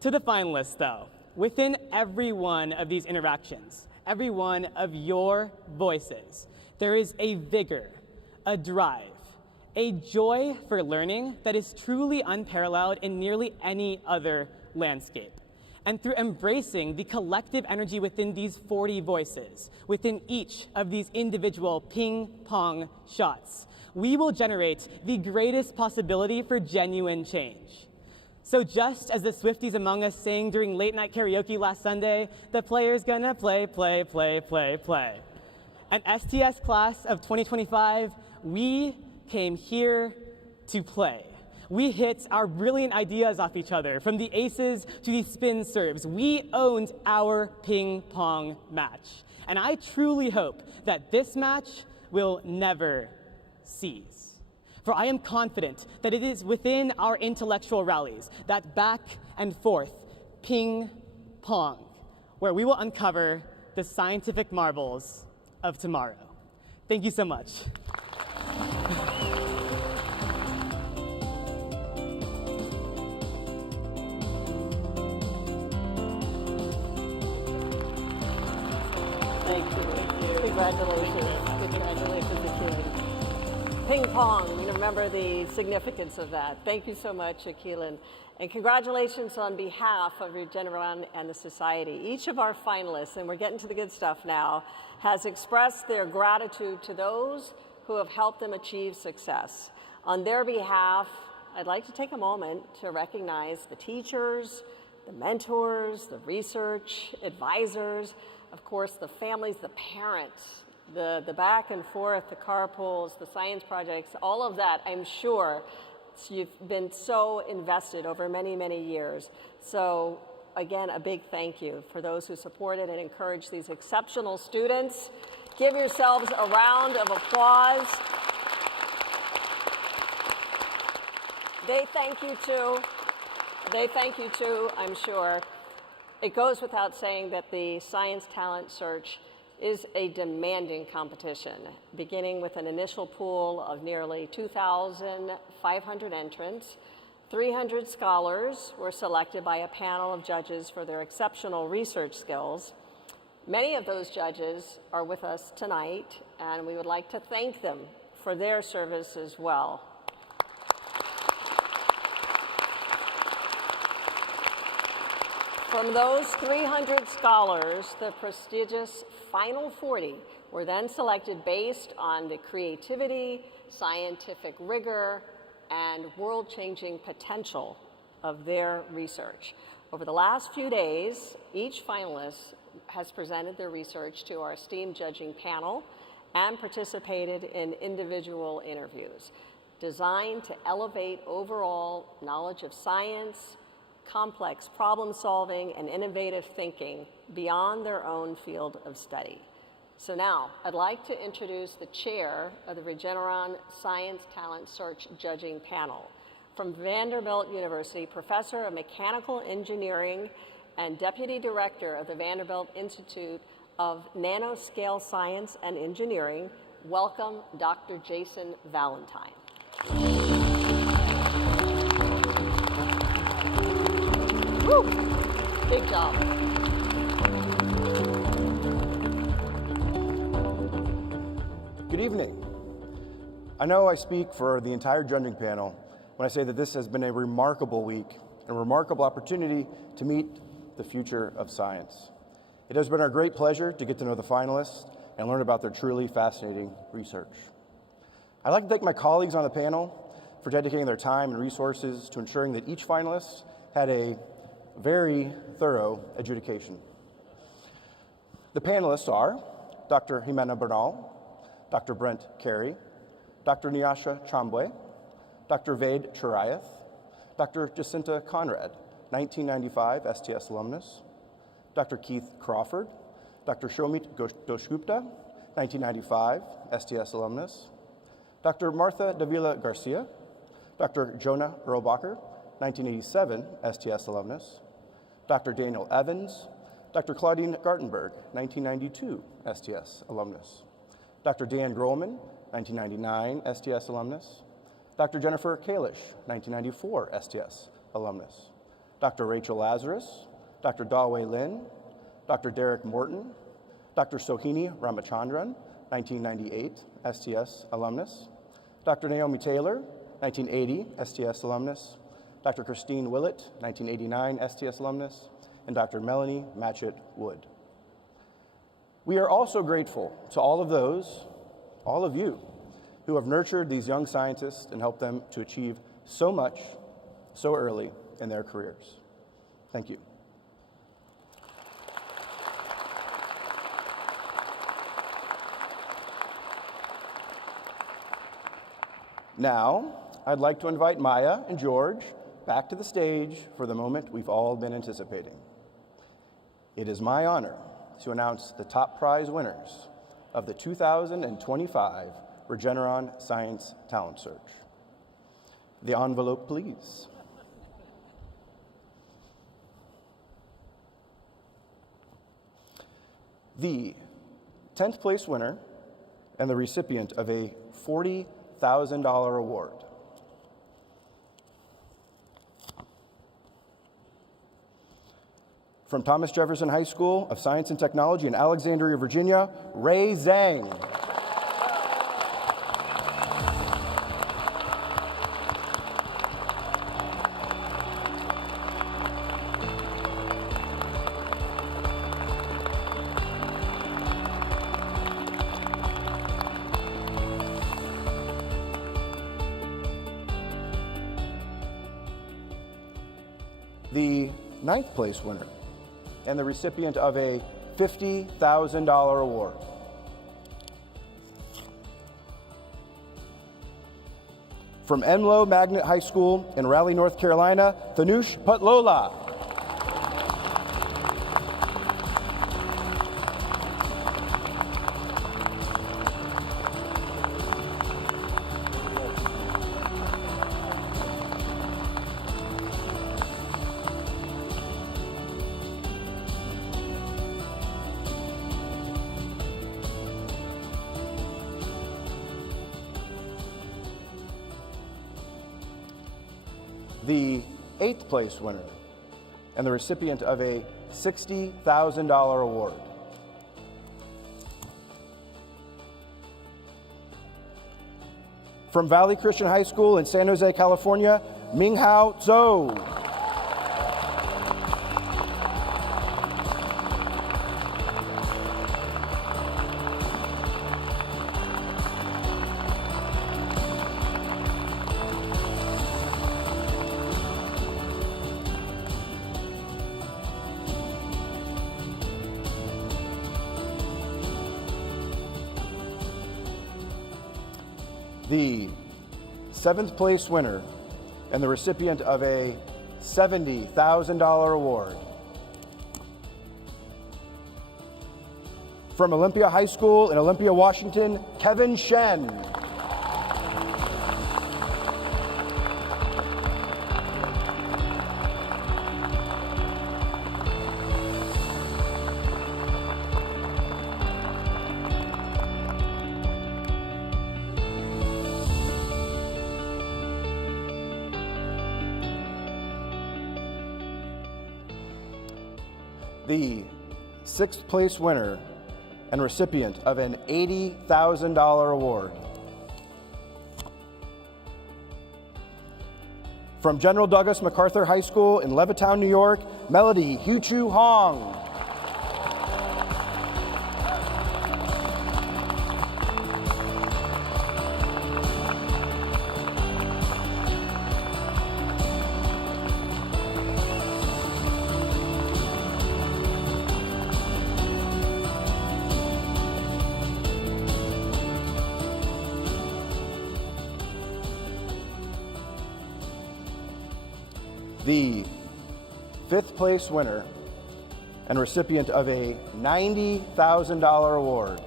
To the finalists, though, within every one of these interactions, every one of your voices, there is a vigor, a drive, a joy for learning that is truly unparalleled in nearly any other landscape. And through embracing the collective energy within these 40 voices, within each of these individual ping-pong shots, we will generate the greatest possibility for genuine change. So just as the Swifties among us sang during late night karaoke last Sunday, the player's gonna play, play, play, play, play. An STS class of 2025, we came here to play. We hit our brilliant ideas off each other, from the aces to the spin serves. We owned our ping pong match. And I truly hope that this match will never cease. For I am confident that it is within our intellectual rallies, that back and forth ping pong, where we will uncover the scientific marvels of tomorrow. Thank you so much. Thank you. Congratulations. Congratulations, Akeelan. Ping pong, we remember the significance of that. Thank you so much, Akeelan. And congratulations on behalf of Regeneron and the Society. Each of our finalists, and we're getting to the good stuff now, has expressed their gratitude to those who have helped them achieve success. On their behalf, I'd like to take a moment to recognize the teachers, the mentors, the research advisors, of course, the families, the parents, the back and forth, the carpools, the science projects, all of that, I'm sure you've been so invested over many, many years. So again, a big thank you for those who supported and encouraged these exceptional students. Give yourselves a round of applause. They thank you too. They thank you too, I'm sure. It goes without saying that the Science Talent Search is a demanding competition, beginning with an initial pool of nearly 2,500 entrants. 300 scholars were selected by a panel of judges for their exceptional research skills. Many of those judges are with us tonight, and we would like to thank them for their service as well. From those 300 scholars, the prestigious Final 40 were then selected based on the creativity, scientific rigor, and world-changing potential of their research. Over the last few days, each finalist has presented their research to our esteemed judging panel and participated in individual interviews designed to elevate overall knowledge of science, complex problem solving, and innovative thinking beyond their own field of study. So now, I'd like to introduce the chair of the Regeneron Science Talent Search Judging Panel. From Vanderbilt University, Professor of Mechanical Engineering and Deputy Director of the Vanderbilt Institute of Nanoscale Science and Engineering, welcome Dr. Jason Valentine. Woo! Big job. Good evening. I know I speak for the entire judging panel when I say that this has been a remarkable week, a remarkable opportunity to meet the future of science. It has been our great pleasure to get to know the finalists and learn about their truly fascinating research. I'd like to thank my colleagues on the panel for dedicating their time and resources to ensuring that each finalist had a very thorough adjudication. The panelists are Dr. Jimena Bernal, Dr. Brent Carey, Dr. Nyasha Chambwe, Dr. Vade Churayath, Dr. Jacinta Conrad, 1995 STS alumnus, Dr. Keith Crawford, Dr. Shomit Doshgupta, 1995 STS alumnus, Dr. Martha Davila Garcia, Dr. Jonah Earlbacher, 1987 STS alumnus, Dr. Daniel Evans, Dr. Claudine Gartenberg, 1992 STS alumnus, Dr. Dan Grohlman, 1999 STS alumnus, Dr. Jennifer Kalish, 1994 STS alumnus, Dr. Rachel Lazarus, Dr. Dawei Lin, Dr. Derek Morton, Dr. Sohini Ramachandran, 1998 STS alumnus, Dr. Naomi Taylor, 1980 STS alumnus, Dr. Christine Willett, 1989 STS alumnus, and Dr. Melanie Matchett Wood. We are also grateful to all of you, who have nurtured these young scientists and helped them to achieve so much so early in their careers. Thank you. Now, I'd like to invite Maya and George back to the stage for the moment we've all been anticipating. It is my honor to announce the top prize winners of the 2025 Regeneron Science Talent Search. The envelope, please. The 10th place winner and the recipient of a $40,000 award. From Thomas Jefferson High School of Science and Technology in Alexandria, Virginia, Ray Zhang. The 9th place winner and the recipient of a $50,000 award. From Enloe Magnet High School in Raleigh, North Carolina, Thanush Patlola. The 8th place winner and the recipient of a $60,000 award. From Valley Christian High School in San Jose, California, Minghao Zhou. The 7th place winner and the recipient of a $70,000 award. From Olympia High School in Olympia, Washington, Kevin Shen. The 6th place winner and recipient of an $80,000 award. From General Douglas MacArthur High School in Levittown, New York, Melody Hu-Chu Hong. The fifth place winner and recipient of a $90,000 award.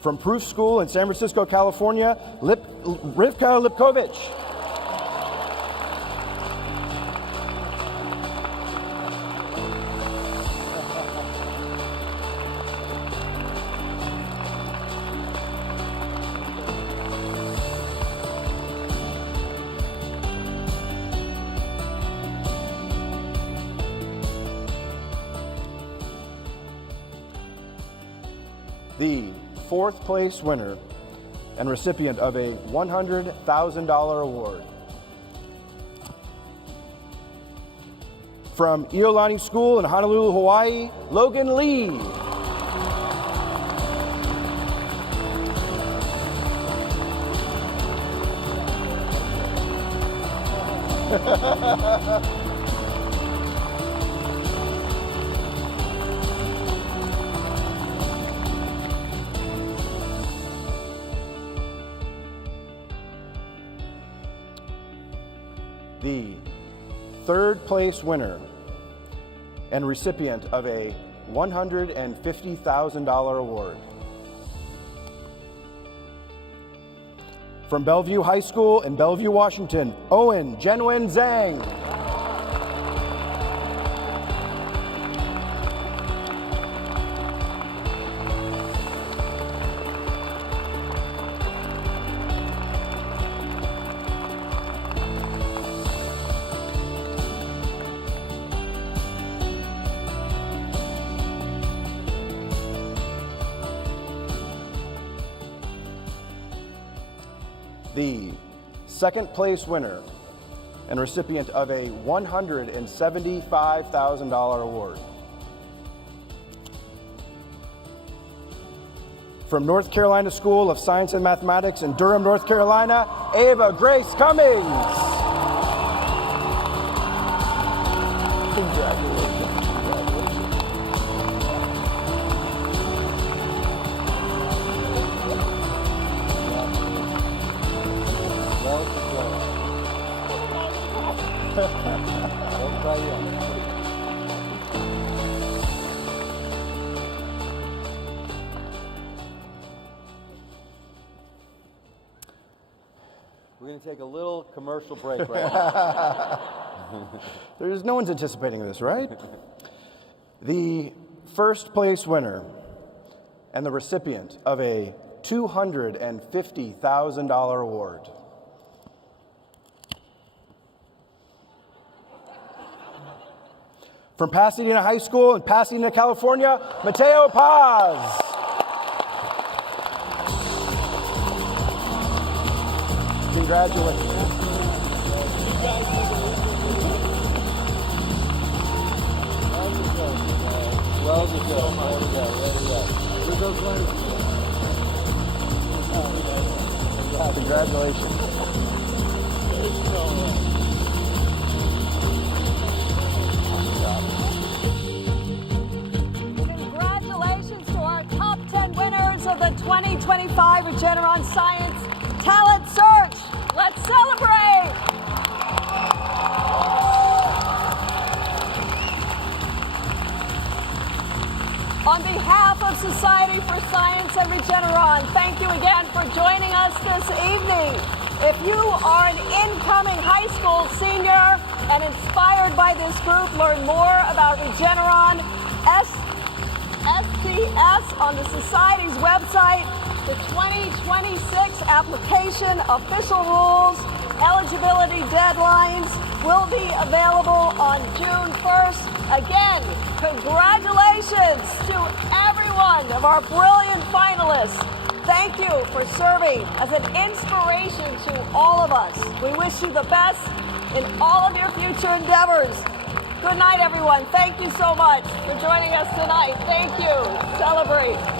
From Proof School in San Francisco, California, Rivka Lipkovich. The fourth place winner and recipient of a $100,000 award. From Iolani School in Honolulu, Hawaii, Logan Lee. The third place winner and recipient of a $150,000 award. From Bellevue High School in Bellevue, Washington, Owen Jenwen Zhang. The second place winner and recipient of a $175,000 award. From North Carolina School of Science and Mathematics in Durham, North Carolina, Ava Grace Cummings. We're going to take a little commercial break right now. There's no one's anticipating this, right? The first place winner and the recipient of a $250,000 award. From Pasadena High School in Pasadena, California, Mateo Paz. Congratulations. Well deserved. Congratulations. Congratulations to our top 10 winners of the 2025 Regeneron Science Talent Search. Let's celebrate! On behalf of Society for Science and Regeneron, thank you again for joining us this evening. If you are an incoming high school senior and inspired by this group, learn more about Regeneron STS on the Society's website. The 2026 application, official rules, eligibility deadlines will be available on June 1st. Again, congratulations to every one of our brilliant finalists. thank you for serving as an inspiration to all of us. We wish you the best in all of your future endeavors. Good night, everyone. Thank you so much for joining us tonight. Thank you. Celebrate.